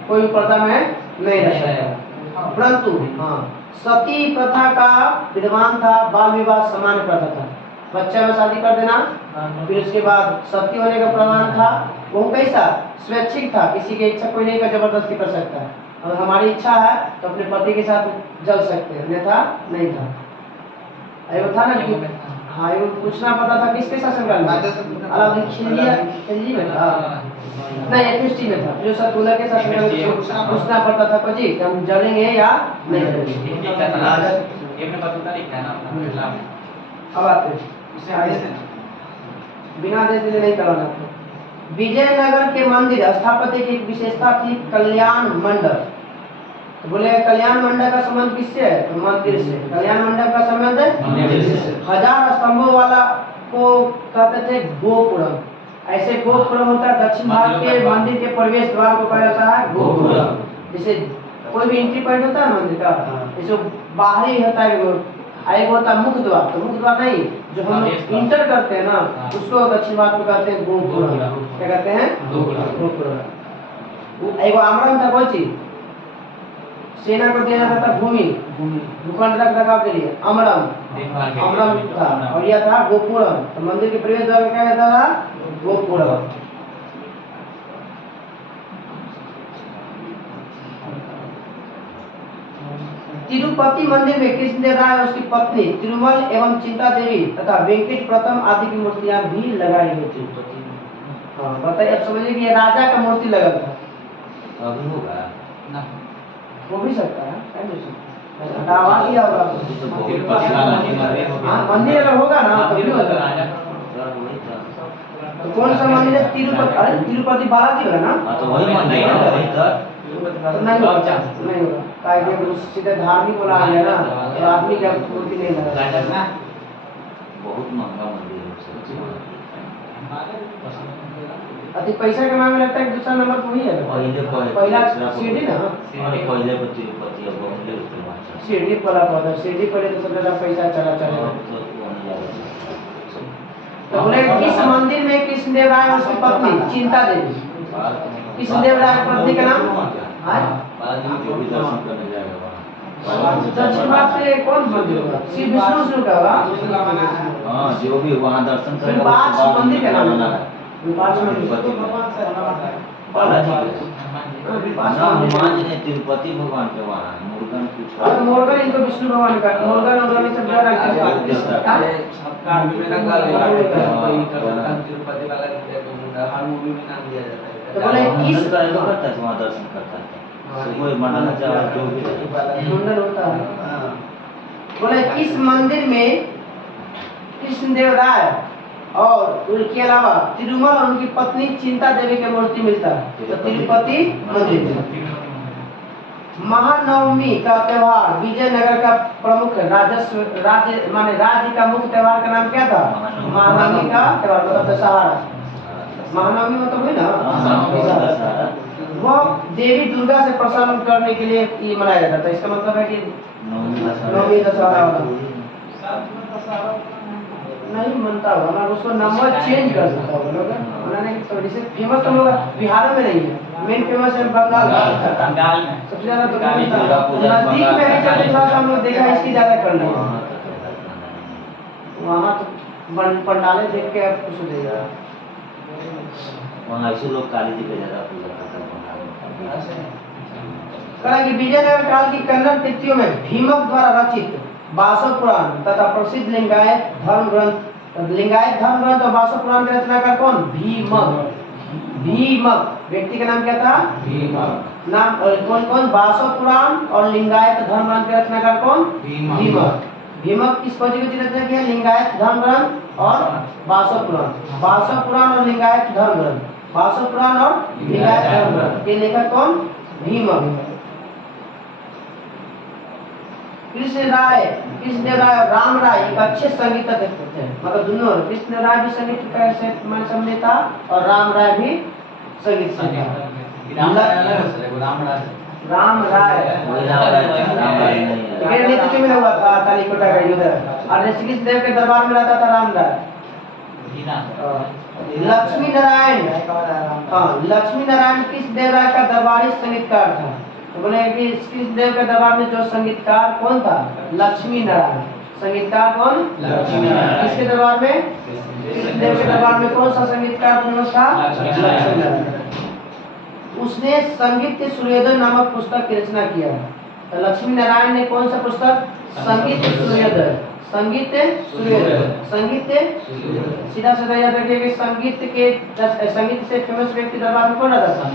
कोई पर्दा में नहीं रहता, परंतु हाँ सती प्रथा का विद्यमान था। बाल विवाह सामान्य प्रथा था, बच्चा में शादी कर देना, फिर उसके बाद सती होने का प्रमाण था। वो कैसा? स्वैच्छिक था, किसी की इच्छा कोई नहीं का जबरदस्ती कर सकता है। अगर हमारी इच्छा है तो अपने पति के साथ जल सकते हैं, अन्यथा नहीं था। वो था ना कि हाँ वो पूछना पड़ता था किसके शासनकाल में? अलाउद्दीन खिलजी में था, नहीं 21 में था। जो सतुल्ला के शासनकाल में पूछना पड़ता था कि हम जलेंगे या नहीं जलेंगे। अब आते बिना आदेश दिए नहीं कराना। विजयनगर के मंदिर स्थापत्य की एक विशेषता थी कल्याण मंडप। तो बोले कल्याण मंडप का संबंध किससे है? तो मंदिर से। कल्याण मंडप का संबंध 1000 स्तंभों वाला को कहते थे गोपुरम। ऐसे गोपुरम होता है दक्षिण भारत के मंदिर के प्रवेश द्वार को कहा जाता है गोपुरम। जैसे कोई भी एंट्री पॉइंट होता है मंदिर का, जैसे बाहरी होता है एक होता है मुख्य द्वार। तो मुख्य द्वार नहीं, जो हम इंटर करते हैं ना उसको दक्षिण भारत में कहते हैं गोपुरम। क्या कहते हैं? गोपुरम। एक आमरम था कोई चीज, सेना को दिया जाता था भूमि, भूखंड रख रखाव के लिए अमरम था, और यह था गोपुरम। तो मंदिर के प्रवेश द्वार क्या कहता था? गोपुरम। तिरुपति मंदिर में कृष्णदेव राय और उसकी पत्नी तिरुमल एवं चिंता देवी तथा वेंकट प्रथम आदि की मूर्तियां भी लगाई गई थी। हाँ बताइए, अब समझिए कि ये राजा का मूर्ति लगा था। अभी होगा ना हो भी सकता है, हटावा दिया होगा। मंदिर अगर होगा ना तो भी होगा। तो कौन सा मंदिर है? तिरुपति। अरे तिरुपति बालाजी का ना, तो वही मंदिर है वही तो नहीं होगा काहे कि सीधे धार्मिक वाला आ गया ना, तो आदमी का मूर्ति नहीं लगा। बहुत महंगा मंदिर है। अति पैसा कमाने में लगता है कि दूसरा नंबर वही है। पहला सीढ़ी ना, पहले को तिरुपति अब हमने उसके बाद सीढ़ी पड़ा पड़ा, सीढ़ी पड़े तो सब ज्यादा पैसा चला। तो बोले किस मंदिर में कृष्णदेव राय और उसकी पत्नी चिंता देवी, कृष्णदेव राय की पत्नी का नाम दक्षिण भारत से कौन मंदिर होगा? श्री विष्णु का होगा। हाँ जो भी वहाँ दर्शन करेगा विपाच मंदिर का नाम है। हनुमान जी ने तिरुपति भगवान के वहाँ मुर्गन कुछ मुर्गन इनको विष्णु भगवान का मुर्गन और सब जगह तिरुपति वाला हर मूवी में नाम दिया जाता है। तो बोले किस करता है वहाँ दर्शन करता है कोई मंडल जो भी मंडल होता है। बोले किस मंदिर में कृष्णदेव राय और उनके अलावा तिरुमल और उनकी पत्नी चिंता देवी की मूर्ति मिलता है? तो तिरुपति मंदिर में। महानवमी का त्योहार विजयनगर का प्रमुख राज्य राज्य का मुख्य त्योहार का नाम क्या था? महानवमी का त्योहार मतलब दशहरा। महानवमी मतलब हुई ना, वह देवी दुर्गा से प्रसन्न करने के लिए ये मनाया जाता था। इसका मतलब है कि नवमी दशहरा नहीं मनता होगा ना, उसको नंबर चेंज कर सकता होगा उन्होंने। तो जैसे फेमस तो होगा बिहार में नहीं है, मेन फेमस है बंगाल में सबसे ज्यादा। तो नजदीक में है जब थोड़ा सा हम लोग देखा इसकी ज्यादा कर ली वहाँ तो पंडाले देख के आप कुछ देगा वहाँ ऐसे लोग काली जी का ज्यादा पूजा करते हैं। कहा कि विजयनगर काल की कन्नड़ कृतियों में भीमक द्वारा रचित बासव पुराण तथा प्रसिद्ध लिंगायत धर्म ग्रंथ और बासव पुराण के रचनाकार कौन? भीमक। भीमक व्यक्ति का नाम क्या था? भीमक। नाम कौन कौन? बासव पुराण और लिंगायत धर्म ग्रंथ के रचनाकार कौन? भीमक। भीमक किस पद्य की रचना किया? लिंगायत धर्म ग्रंथ और बासव पुराण। बासव पुराण और लिंगायत धर्म ग्रंथ। बासव पुराण और लिंगायत धर्म ग्रंथ के लेखक कौन? भीमक। कृष्णदेव राय और राम राय एक अच्छे संगीतज्ञ थे, मतलब दोनों। कृष्ण राय भी संगीत का समझे था और राम राय भी संगीत से था। राम राय नेतृत्व में हुआ था कालीकोटा का युद्ध, और कृष्ण देव के दरबार में रहता था राम राय। लक्ष्मी नारायण, हाँ, लक्ष्मी नारायण कृष्ण देव राय का दरबारी संगीतकार था। तो बोले कि कृष्ण देव के दरबार में जो संगीतकार कौन था? लक्ष्मी नारायण। संगीतकार कौन? लक्ष्मी नारायण। किसके दरबार में? कृष्ण देव के दरबार में कौन सा संगीतकार फेमस था? लक्ष्मी नारायण। उसने संगीत के सूर्योदय नामक पुस्तक की रचना किया। तो लक्ष्मी नारायण ने कौन सा पुस्तक? संगीत सूर्योदय। संगीत सूर्योदय। संगीत सीधा सीधा याद रखिए कि संगीत से फेमस व्यक्ति दरबार में कौन रहता था?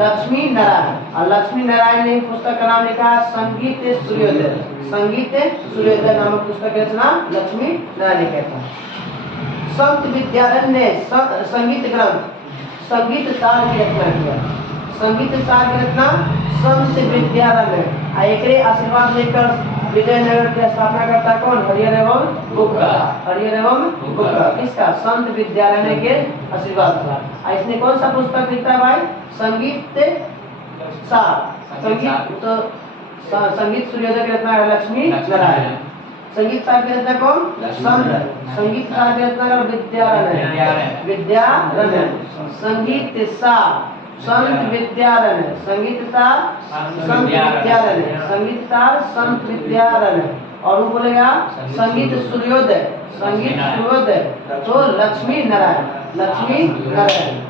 लक्ष्मी नारायण। और लक्ष्मी नारायण ने पुस्तक का नाम लिखा संगीत सूर्योदय। संगीत सूर्योदय नामक पुस्तक की रचना लक्ष्मी नारायण ने किया था। संत विद्यारण्य ने संगीत ग्रंथ संगीत सार की रचना किया। संगीत सार की रचना संत विद्यारण्य। एक आशीर्वाद लेकर विजयनगर की स्थापना करता कौन? हरिहर एवं गुप्ता। हरिहर एवं गुप्ता किसका? संत विद्यारण्य के आशीर्वाद था। इसने कौन सा पुस्तक लिखा है भाई? संगीत सार। संगीत सूर्योदय की रचना है लक्ष्मी नारायण। संगीत सार की रचना कौन? संत। संगीत सार की रचना विद्यारण्य। विद्यारण्य। संगीत सार संत विद्यारण्य। संगीत सार संत विद्यारण्य। संगीत सार संत विद्यारण्य। और वो बोलेगा संगीत सूर्योदय। संगीत सूर्योदय तो लक्ष्मी नारायण। लक्ष्मी नारायण।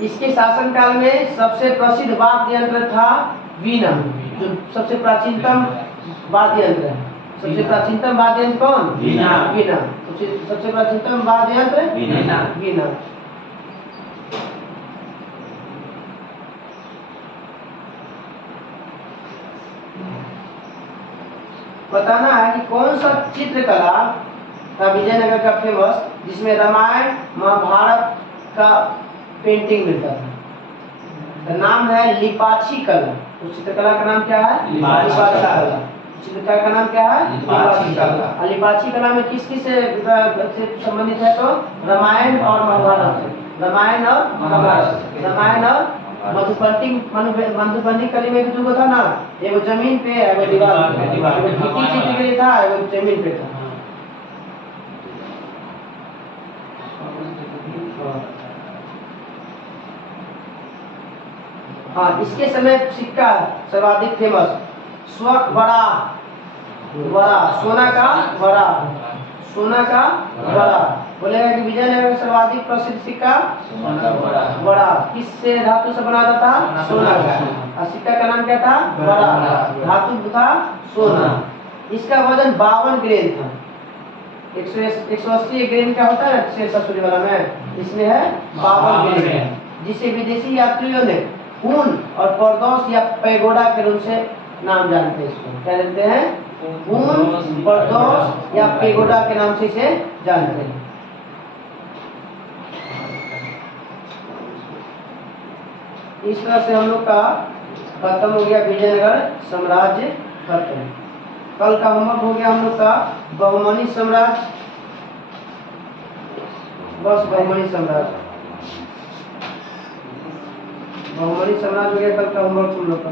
इसके शासनकाल में सबसे प्रसिद्ध वाद्य यंत्र था वीणा, जो सबसे प्राचीनतम वाद्य यंत्र है। सबसे प्राचीनतम वाद्य यंत्र कौन? वीणा। वीणा सबसे प्राचीनतम वाद्य यंत्र वीणा। वीणा। बताना है कि कौन सा चित्रकला था विजयनगर का फेमस, जिसमें रामायण महाभारत का पेंटिंग मिलता था। तो नाम है लिपाची कला। उस चित्रकला का नाम क्या है? लिपाची कला। चित्रकला का नाम क्या है? लिपाची कला। लिपाची कला में किस किस से संबंधित है? तो रामायण और महाभारत। रामायण और महाभारत। रामायण और मधुबनी कली में भी दुगो था ना, एगो जमीन पे है, एगो दीवार पे। एगो चित्र के लिए था, एगो जमीन पे था। हाँ, इसके समय सिक्का सर्वाधिक फेमस बड़ा सोना का बड़ा। सोना का बड़ा बोलेगा कि विजयनगर में सर्वाधिक प्रसिद्ध सिक्का बड़ा किससे धातु से बनाता था? सोना का। और सिक्का का नाम क्या था? बड़ा। धातु था सोना। इसका वजन 52 ग्रेन था। 180 ग्रेन का होता है शेर ससुरी वाला में, इसमें है 52 ग्रेन, जिसे विदेशी यात्रियों ने खून और परदोस या पैगोडा के रूप से नाम जानते हैं। इसको क्या जानते हैं? खून, परदोस या पैगोडा के नाम से इसे जानते हैं। इस तरह से हम लोग का खत्म हो गया विजयनगर साम्राज्य खत्म। कल का होमवर्क हो गया हम लोग का बहुमनी साम्राज्य। बस बहुमनी साम्राज्य हो गया कल का होमवर्क हम लोग का।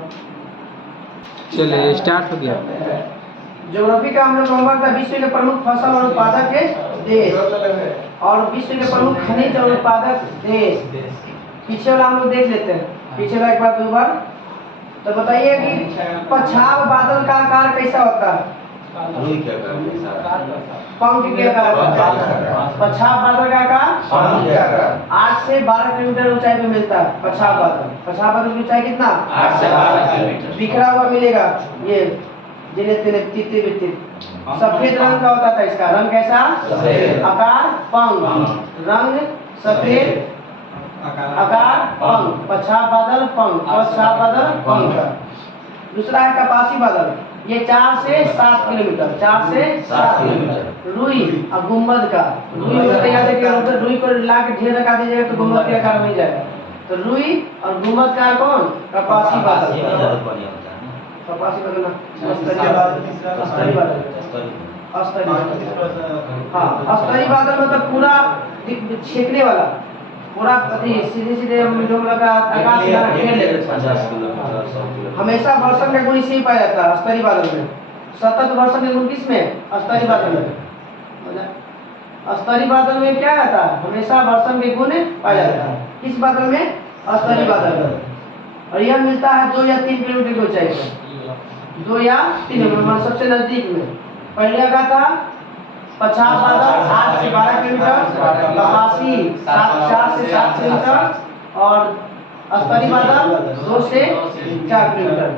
चलिए स्टार्ट हो गया। ज्योग्राफी का हम लोग होमवर्क था विश्व के प्रमुख फसल और उत्पादक के देश और विश्व के प्रमुख खनिज और उत्पादक देश। पीछे वाला हम लोग देख लेते हैं, पीछे वाला एक बार दो बार। तो बताइए कि पछाव बादल का आकार कैसा होता है? रुई क्या करते सारा पंख के आकार पछाड़ बादल का आकार पंख के आकार 8 से 12 किलोमीटर ऊंचाई पे मिलता है पछाड़ बादल की ऊंचाई कितना 8 से 12 किलोमीटर बिखरा हुआ मिलेगा ये जिन्हें तिने तिते बिते सफेद रंग का होता था इसका रंग कैसा सफेद आकार पंख रंग सफेद आकार पंख पछाड़ बादल पंख दूसरा है कपासी बादल ये 4 से 7 किलोमीटर 4 से 7 किलोमीटर रुई और गुम्बद का रुई को याद रखिएगा उधर रुई को ला के ढेर लगा दीजिएगा तो गुम्बद के आकार में जाएगा तो रुई और गुम्बद का कौन कपासी बादल बहुत बढ़िया होता है कपासी बादल ना अस्तरी बादल हाँ अस्तरी बादल मतलब पूरा छेकने वाला पूरा सीधे सीधे जो लगा आकाश से घेर लेगा 50 किलोमीटर 100 किलोमीटर हमेशा वर्षण का गुण इसी ही पाया जाता है अस्तरी बादल में सतत वर्षण का गुण किस में अस्तरी बादल में अस्तरी बादल में क्या आता है हमेशा वर्षण के गुण पाया जाता है किस बादल में अस्तरी बादल में और यह मिलता है 2 या 3 किलोमीटर की ऊंचाई पर 2 या 3 किलोमीटर सबसे नजदीक में पहले का था पछाड़ बादल 8 से 12 किलोमीटर कपासी 4 से 7 किलोमीटर और अस्तरी बादल 2 से 4 किलोमीटर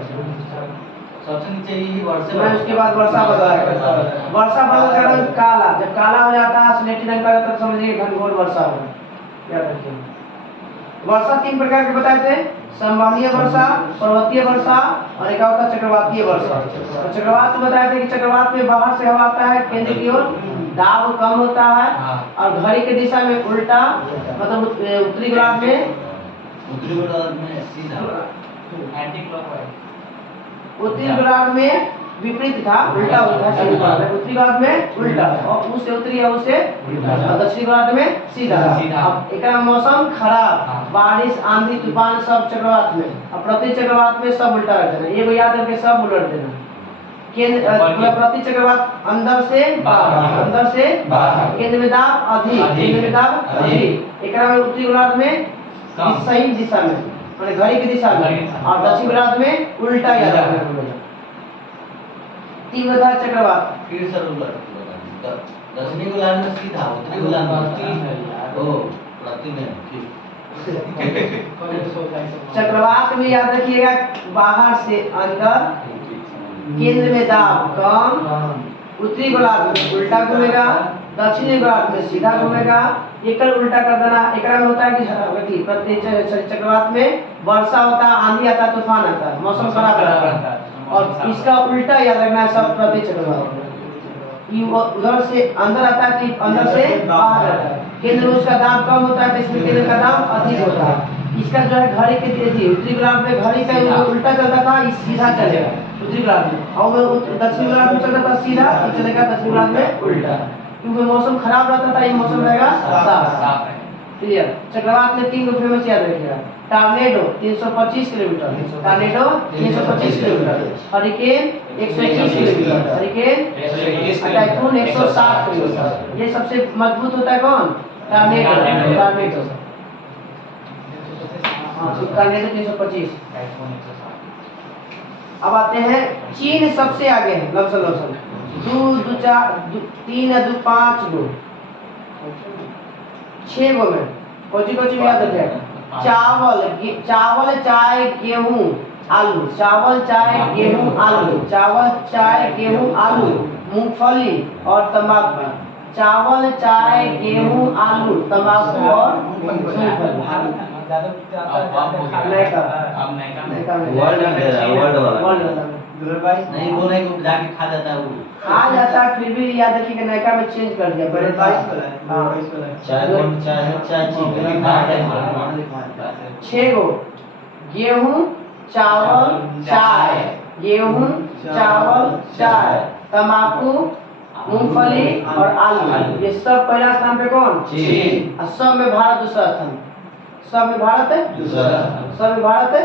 सबसे नीचे यही वर्षा मैं उसके बाद वर्षा बादल आएगा वर्षा बादल का रंग काला जब काला हो जाता है स्लेटी रंग का तो समझिए घनघोर वर्षा होगा याद रखिए वर्षा 3 प्रकार के बताए थे संवहनीय वर्षा पर्वतीय वर्षा और एक होता चक्रवातीय वर्षा तो चक्रवात बताए थे कि चक्रवात में बाहर से हवा आता है केंद्र की ओर दाब कम होता है और घड़ी की दिशा में उल्टा मतलब उत्तरी गोलार्ध में सीधा एंटी क्लॉकवाइज उत्तरी गोलार्ध में विपरीत था उल्टा होता है उत्तरी गोलार्ध में उल्टा और उससे उत्तरी है उससे और दक्षिणी गोलार्ध में सीधा अब एक मौसम खराब बारिश आंधी तूफान सब चक्रवात में और प्रति चक्रवात में सब उल्टा रख देना ये को याद करके सब उलट देना केंद्र प्रति चक्रवात अंदर से बाहर केंद्र में दाब अधिक एक में उत्तरी गोलार्ध में सही दिशा में माने घड़ी की दिशा में और दक्षिण गोलार्ध में उल्टा याद रखना तीव्रता चक्रवात फिर सर उलट दक्षिणी गोलार्ध में सीधा उत्तरी गोलार्ध में ओ प्रति में चक्रवात में याद रखिएगा बाहर से अंदर केंद्र में दाब कम उत्तरी गोलार्ध में उल्टा घूमेगा दक्षिणी गोलार्ध में सीधा घूमेगा एकल उल्टा कर देना एकरा में होता है कि प्रति चक्रवात में वर्षा होता है आंधी आता है तूफान आता है मौसम खराब रहता है और इसका उल्टा याद रखना है सब प्रति चक्रवात उधर से अंदर आता है तो अंदर से बाहर आता है केंद्र में उसका दाब कम होता है तो इसमें केंद्र का दाब अधिक होता है इसका जो है घड़ी की तेजी उत्तरी गोलार्ध में घड़ी का उल्टा चलता था इस सीधा चलेगा उत्तरी गोलार्ध में और दक्षिणी गोलार्ध में चलता था सीधा तो चलेगा दक्षिणी गोलार्ध में उल्टा क्योंकि मौसम खराब रहता था ये मौसम रहेगा साफ क्लियर चक्रवात में 3 फेमस याद रखिएगा tornado 325 kilometre tornado 325 kilometre hurricane 121 kilometre hurricane typhoon 160 kilometre ये सबसे मजबूत होता है कौन टॉर्नेडो टॉर्नेडो 325 अब आते हैं चीन सबसे आगे है लमसम 2 2 4 3 2 5 गो 6 गो में कोची याद रखिएगा चावल चाय गेहूं आलू चावल चाय गेहूं आलू मूंगफली और तंबाकू चावल चाय गेहूं आलू तंबाकू और मूंगफली वर्ल्ड वाला नहीं वो नहीं वो जाके खा जाता है वो खा जाता है फिर भी याद रखिए कि नयका में चेंज कर दिया बड़े 22 वाला 6 गो गेहूं चावल चाय तंबाकू मूंगफली और आलू ये सब पहला स्थान पे कौन चीन और सब में भारत दूसरा स्थान सब में भारत है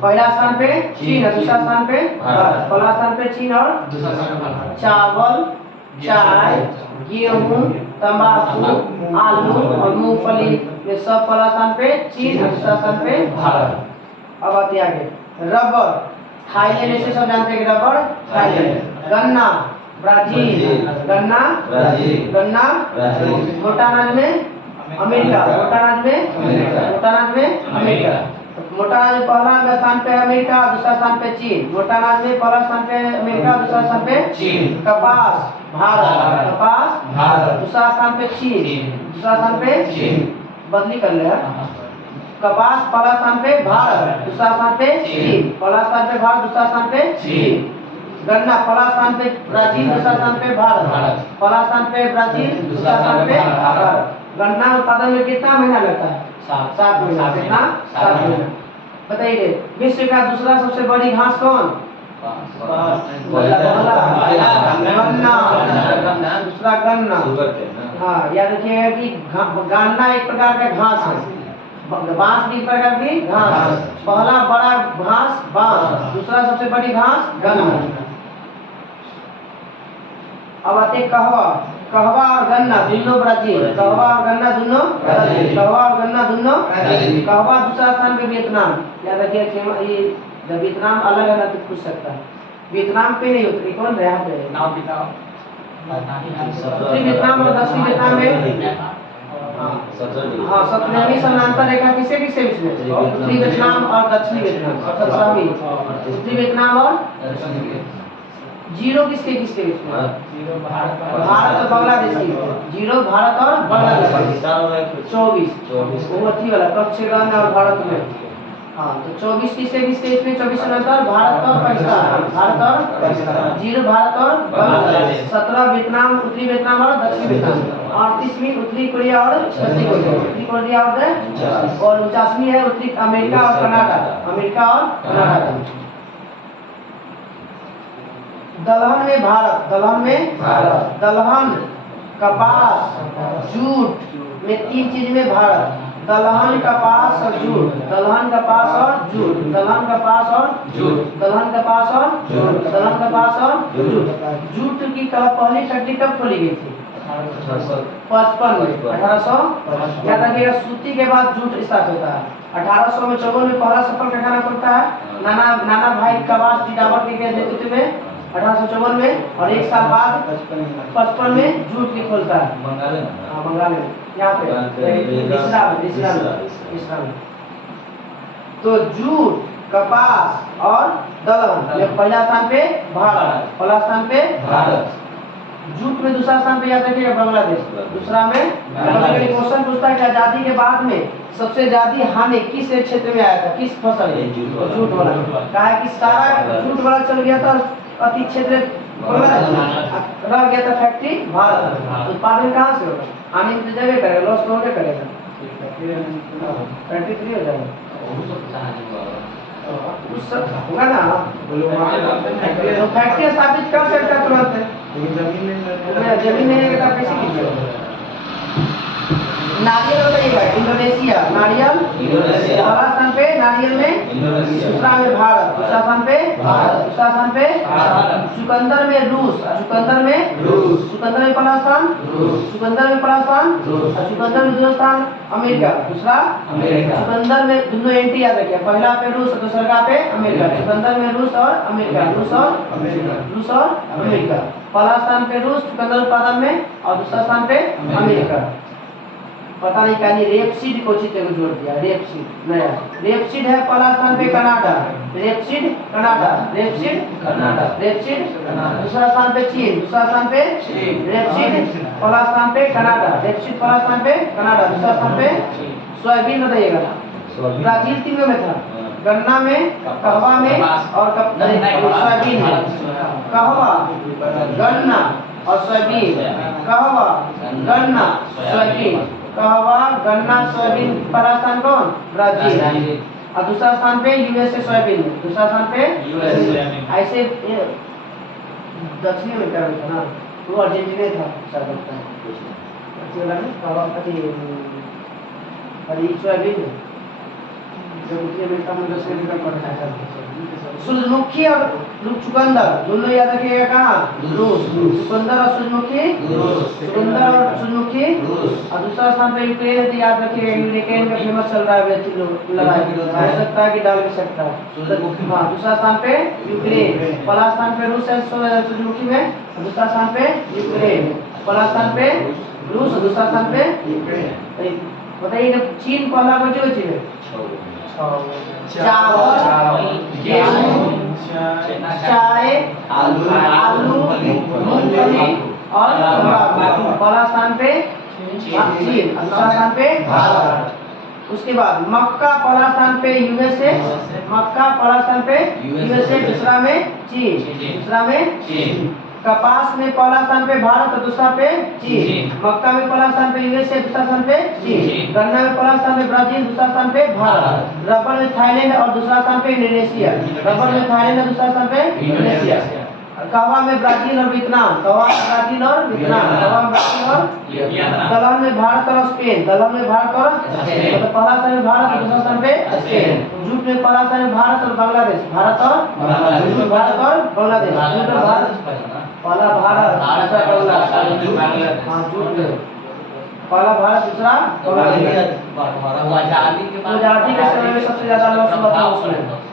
पहला स्थान पे चीन और दूसरा स्थान पे भारत पहला स्थान पे चीन और चावल चाय गेहूं तंबाकू आलू और मूंगफली ये सब पहला स्थान पे चीन और दूसरा स्थान पे भारत अब आते आगे रबर थाईलैंड ऐसे सब जानते हैं कि रबड़ थाईलैंड। गन्ना ब्राजील, गन्ना ब्राजील, गन्ना ब्राजील। मोटा अनाज में अमेरिका, मोटा अनाज में मोटा अनाज में अमेरिका। तो मोटा अनाज में पहला स्थान पे अमेरिका, दूसरा स्थान पे चीन। मोटा अनाज में पहला स्थान पे अमेरिका, दूसरा स्थान पे चीन। कपास भारत, कपास भारत। दूसरा स्थान पे चीन, दूसरा स्थान पे चीन। बदली कर ले। कपास पहला स्थान पे भारत, दूसरा स्थान पे चीन। पहला स्थान पे भारत, दूसरा स्थान पे चीन। गन्ना पहला स्थान पे ब्राजील, दूसरा स्थान पे भारत। पहला स्थान पे ब्राजील, दूसरा स्थान पे भारत। गन्ना उत्पादन में कितना महीना लगता है? 7 महीना। कितना? 7 महीना। बताइए विश्व का दूसरा सबसे बड़ी घास कौन? गन्ना, दूसरा गन्ना। हाँ याद रखिएगा कि गन्ना एक प्रकार का घास है, बांस भी एक प्रकार की घास। पहला बड़ा घास बांस, दूसरा सबसे बड़ी घास गन्ना। अब आते कहवा। कहवा और गन्ना दोनों ब्राजील, कहवा और गन्ना दोनों ब्राजील, कहवा और गन्ना दोनों ब्राजील। कहवा दूसरा स्थान पे वियतनाम। याद रखिए ये जब वियतनाम अलग है ना तो पूछ सकता है। वियतनाम पे नहीं उतरी, कौन है यहाँ पे? नाम बताओ। उत्तरी वियतनाम और दक्षिणी वियतनाम में हाँ 17वीं समानांतर रेखा किसे किसे बीच में? उत्तरी वियतनाम और दक्षिणी वियतनाम। 17वीं उत्तरी वियतनाम और जीरो किसके किसके बीच में? भारत और बांग्लादेश की। जीरो भारत और बांग्लादेश की। 24 वो अथी वाला कक्षगण और भारत में। हाँ तो 24 किसके किसके बीच में? 24 समानांतर भारत और पाकिस्तान, भारत और पाकिस्तान। जीरो भारत और बांग्लादेश। 17 वियतनाम, उत्तरी वियतनाम और दक्षिणी वियतनाम। 38वीं उत्तरी कोरिया और दक्षिणी कोरिया। उत्तरी कोरिया और 49वीं है उत्तरी अमेरिका और कनाडा, अमेरिका और कनाडा। दलहन में भारत, दलहन में भारत। दलहन कपास जूट में 3 चीज में भारत। दलहन कपास और जूट, दलहन कपास और जूट, दलहन कपास और जूट, दलहन कपास और जूट, दलहन कपास और जूट। जूट की पहली फैक्ट्री कब खोली गई थी? 55 में, 1800। याद रखिएगा सूती के बाद जूट स्टार्ट होता है। 1854 में पहला सफल कारखाना खुलता है नाना भाई कबास डिडावर के नेतृत्व में 1854 में। और एक साल बाद 55 में जूट की खोलता है बंगाल में, यहाँ पे इस्लाम। तो जूट, कपास और दलहन में पहला स्थान पे भारत, पहला स्थान पे भारत। जूट में दूसरा स्थान पे याद रखिएगा बांग्लादेश, दूसरा में। क्वेश्चन पूछता है कि आजादी के बाद में सबसे ज्यादा हानि किस क्षेत्र में आया था, किस फसल में? जूट वाला। कहा है कि सारा जूट वाला चल गया था अति क्षेत्र रह गया था फैक्ट्री भारत। उत्पादन कहाँ से होगा? हानि में तो जगह करेगा, लॉस तो होगा करेगा, फैक्ट्री फ्री हो जाएगा। उस सब होगा ना, तो फैक्ट्री स्थापित कर सकता है तुरंत। जमीन नहीं है कैसे कीजिए? नारियल बताइएगा। इंडोनेशिया, नारियल पहला स्थान पे नारियल में, दूसरा में भारत, दूसरा स्थान पे भारत, दूसरा स्थान पे चुकंदर में रूस, चुकंदर में रूस, चुकंदर में पहला स्थान, चुकंदर में पहला स्थान, चुकंदर में दूसरा स्थान अमेरिका, दूसरा अमेरिका। चुकंदर में दोनों एंटी याद रखिए, पहला पे रूस, दूसरा पे अमेरिका। चुकंदर में रूस और अमेरिका, रूस और अमेरिका। पहला स्थान पे रूस चुकंदर उत्पादन में और दूसरा स्थान पे अमेरिका। पता नहीं कहीं रेपसीड को चीज को जोड़ दिया, रेपसीड नया। रेपसीड है पहला स्थान पे Canada, rapeseed Canada, rapeseed Canada, rapeseed दूसरा स्थान पे चीन, दूसरा स्थान पे रेपसीड पहला स्थान पे कनाडा, रेपसीड पहला स्थान पे कनाडा, दूसरा स्थान पे सोयाबीन बताइएगा। ब्राजील 3 में था, गन्ना में, कहवा में और सोयाबीन में। कहवा, गन्ना और सोयाबीन, कहवा, गन्ना, सोयाबीन, कहवा, गन्ना, सोयाबीन। पहला स्थान कौन? ब्राजील। और दूसरा स्थान पे यूएसए सोयाबीन, दूसरा स्थान पे ऐसे दक्षिणी में क्या था ना, वो अर्जेंटीना था शायद सोयाबीन सूरजमुखी और चुकंदर दोनों याद रखिएगा। कहाँ? रूस। चुकंदर और सूरजमुखी, चुकंदर और सूरजमुखी और दूसरा स्थान पे यूक्रेन है। तो याद रखिएगा यूक्रेन का फेमस चल रहा है लड़ाई, हो सकता है कि डाल भी सकता है। हाँ, दूसरा स्थान पे यूक्रेन, पहला स्थान पे रूस है सूरजमुखी में, और दूसरा स्थान पे यूक्रेन, पहला स्थान पे रूस और दूसरा स्थान पे यूक्रेन। बताइए चीन पहला को जो चीन चावल, गेहूं, चाय, आलू, मूंगफली और तंबाकू। पहला स्थान पे चीन, दूसरा स्थान पे भारत। उसके बाद मक्का पहला स्थान पे यूएसए, मक्का पहला स्थान पे यूएसए, दूसरा में चीन, दूसरा में चीन। कपास में पहला स्थान पे भारत और दूसरा पे चीन। मक्का में पहला स्थान पे यूएसए, दूसरा स्थान पे चीन। गन्ना में पहला स्थान पे ब्राजील, दूसरा स्थान पे भारत। रबर में थाईलैंड और दूसरा स्थान पे इंडोनेशिया, रबर में थाईलैंड और दूसरा स्थान पे इंडोनेशिया। कहवा में ब्राजील और वियतनाम, कहवा में ब्राजील और वियतनाम, कहवा में ब्राजील और दलहन में भारत और स्पेन, दलहन में भारत और स्पेन, मतलब पहला स्थान में भारत और दूसरा स्थान पे स्पेन। जूट में पहला स्थान में भारत और बांग्लादेश, भारत और भारत और बांग्लादेश। जूट में भारत पहला भारत, दूसरा बांग्लादेश। हाँ, जूट में पहला भारत, दूसरा बांग्लादेश। आजादी के समय में सबसे ज्यादा लोग समझता उसमें।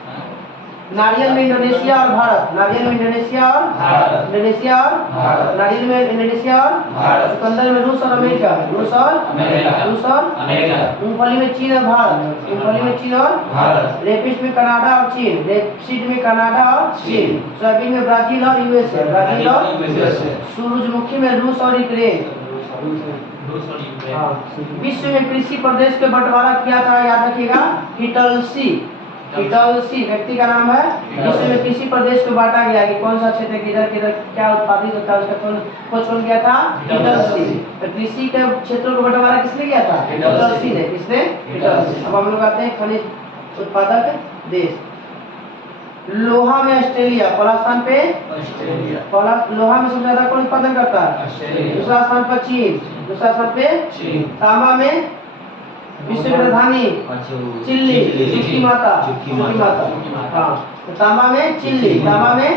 नारियल में इंडोनेशिया और भारत, नारियल में इंडोनेशिया और इंडोनेशिया और नारियल में इंडोनेशिया और चुकंदर में रूस और अमेरिका, रूस और अमेरिका। मूंगफली में चीन और भारत, मूंगफली में चीन और रेपिस में कनाडा और चीन, रेपसीड में कनाडा और चीन। सोयाबीन में ब्राजील और यूएसए, ब्राजील और सूरजमुखी में रूस और यूक्रेन। विश्व में कृषि प्रदेश के बंटवारा किया था, याद रखिएगा हिटलसी, हिटलसी व्यक्ति का नाम है। विश्व में कृषि प्रदेश को बांटा गया कि कौन सा क्षेत्र किधर किधर क्या उत्पादित होता है उसका खोज किया था हिटलसी। तो कृषि के क्षेत्रों को बंटवारा किसने किया था? हिटलसी ने। किसने? हिटलसी। अब हम लोग आते हैं खनिज उत्पादक देश। लोहा में ऑस्ट्रेलिया पहला स्थान पे, पहला लोहा में सबसे ज्यादा कौन उत्पादन करता है? दूसरा स्थान पर चीन, दूसरा स्थान पे तांबा में विश्व की राजधानी चिल्ली, चुटकी माता, हाँ, तो तांबा में चिल्ली, तांबा में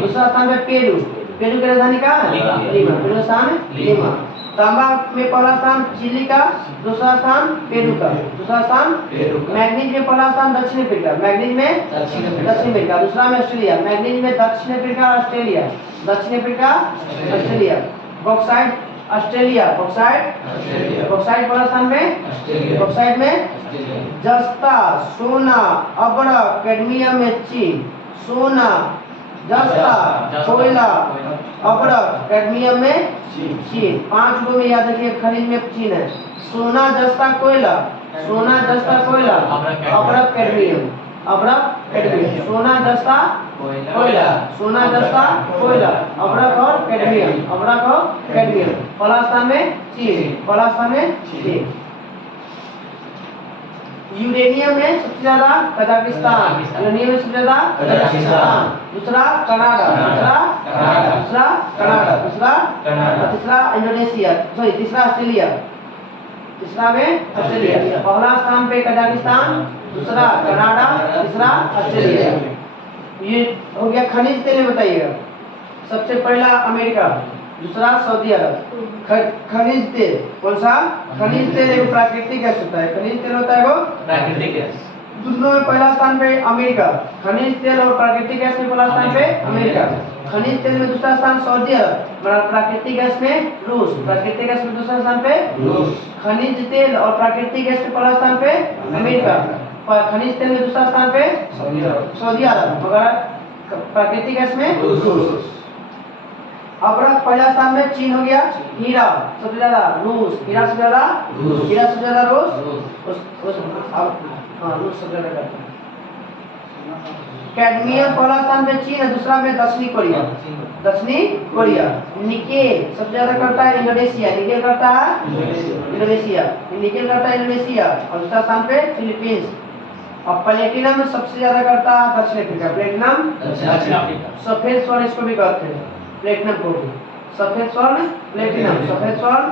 दूसरा स्थान पे पेरू, पेरू की राजधानी कहाँ है? लीमा, पेरू स्थान लीमा। तांबा में पहला स्थान चिली का, दूसरा स्थान पेरू का, दूसरा स्थान मैग्नीज में पहला स्थान दक्षिण अफ्रीका, मैग्नीज में दक्षिण अफ्रीका, दूसरा में ऑस्ट्रेलिया, मैग्नीज में दक्षिण अफ्रीका और ऑस्ट्रेलिया, दक्षिण Africa Australia. Bauxite Australia, bauxite पहला स्थान में, बॉक्साइट में जस्ता, सोना, अब्रक, कैडमियम में चीन, सोना, जस्ता, कोयला, अब्रक, कैडमियम में चीन। 5 गो में याद रखिए खनिज में चीन है। सोना, जस्ता, कोयला, सोना, जस्ता, कोयला, अब्रक, कैडमियम, अब्रक, कैडमियम, सोना, जस्ता, कोयला, सोना, जस्ता, कोयला, अब्रक और कैडमियम, अब्रक और कैडमियम। पहला स्थान में चीन, पहला स्थान में चीन। यूरेनियम में सबसे ज्यादा कजाकिस्तान, यूरेनियम में सबसे ज्यादा कजाकिस्तान, दूसरा कनाडा, दूसरा कनाडा, तीसरा इंडोनेशिया, सॉरी तीसरा ऑस्ट्रेलिया, तीसरा में ऑस्ट्रेलिया। पहला स्थान पे कजाकिस्तान, दूसरा कनाडा, तीसरा ऑस्ट्रेलिया। ये हो गया खनिज तेल में। बताइएगा सबसे पहला अमेरिका, दूसरा सऊदी अरब। खनिज तेल कौन सा? खनिज तेल एक प्राकृतिक गैस होता है, खनिज तेल होता है वो प्राकृतिक गैस। दोनों में पहला स्थान पे अमेरिका, खनिज तेल और प्राकृतिक गैस में पहला स्थान पे अमेरिका। खनिज तेल में दूसरा स्थान सऊदी अरब, प्राकृतिक गैस में रूस, प्राकृतिक गैस में दूसरा स्थान पे रूस। खनिज तेल और प्राकृतिक गैस में पहला स्थान पे अमेरिका, खनिज तेल में दूसरा स्थान पे सऊदी अरब, मगर प्राकृतिक गैस में रूस। अब्रक पहला स्थान में चीन हो गया। हीरा सबसे ज्यादा रूस, हीरा सबसे ज्यादा रूस, हीरा सबसे ज्यादा रूस, रूस सबसे ज्यादा करता है। कैडमियम पहला स्थान पे चीन है, दूसरा में दक्षिणी कोरिया, दक्षिणी कोरिया। निकेल सबसे ज्यादा करता है इंडोनेशिया, निकेल करता है इंडोनेशिया, निकेल करता है इंडोनेशिया, और दूसरा स्थान पे फिलीपींस। और प्लेटिनम सबसे ज्यादा करता है दक्षिण अफ्रीका, प्लेटिनम दक्षिण अफ्रीका। सफेद स्वर्ण इसको भी कहते हैं, प्लेटिनम को भी सफेद स्वर्ण, प्लेटिनम सफेद स्वर्ण।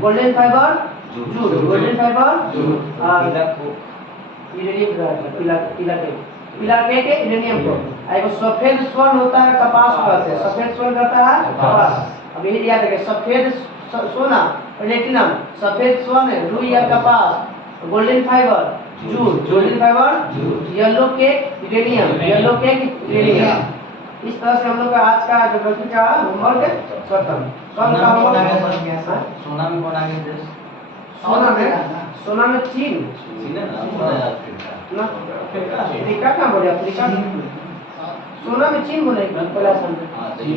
Golden fibre jute, golden fibre uranium, पीला के यूरेनियम को। एगो सफेद स्वर्ण होता है कपास कहते हैं, सफेद स्वर्ण कहता है कपास। अब यही याद रखिए, सफेद सोना प्लेटिनम, सफेद स्वर्ण, रुई या कपास, golden fibre, jute, golden fibre, yellow cake, uranium, yellow cake, uranium. इस तरह से हम लोग का आज का ज्योग्राफी का होमवर्क खत्म। कल का होमवर्क सोना में कौन आगे देश? सोना में चीन चीन है ना? अफ्रीका। ना अफ्रीका कहाँ बोले? अफ्रीका सोना में चीन बोले पहला स्थान पे। हाँ, तो ये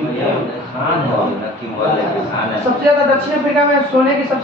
खान है, खान है। सबसे ज्यादा दक्षिण अफ्रीका में सोने की सबसे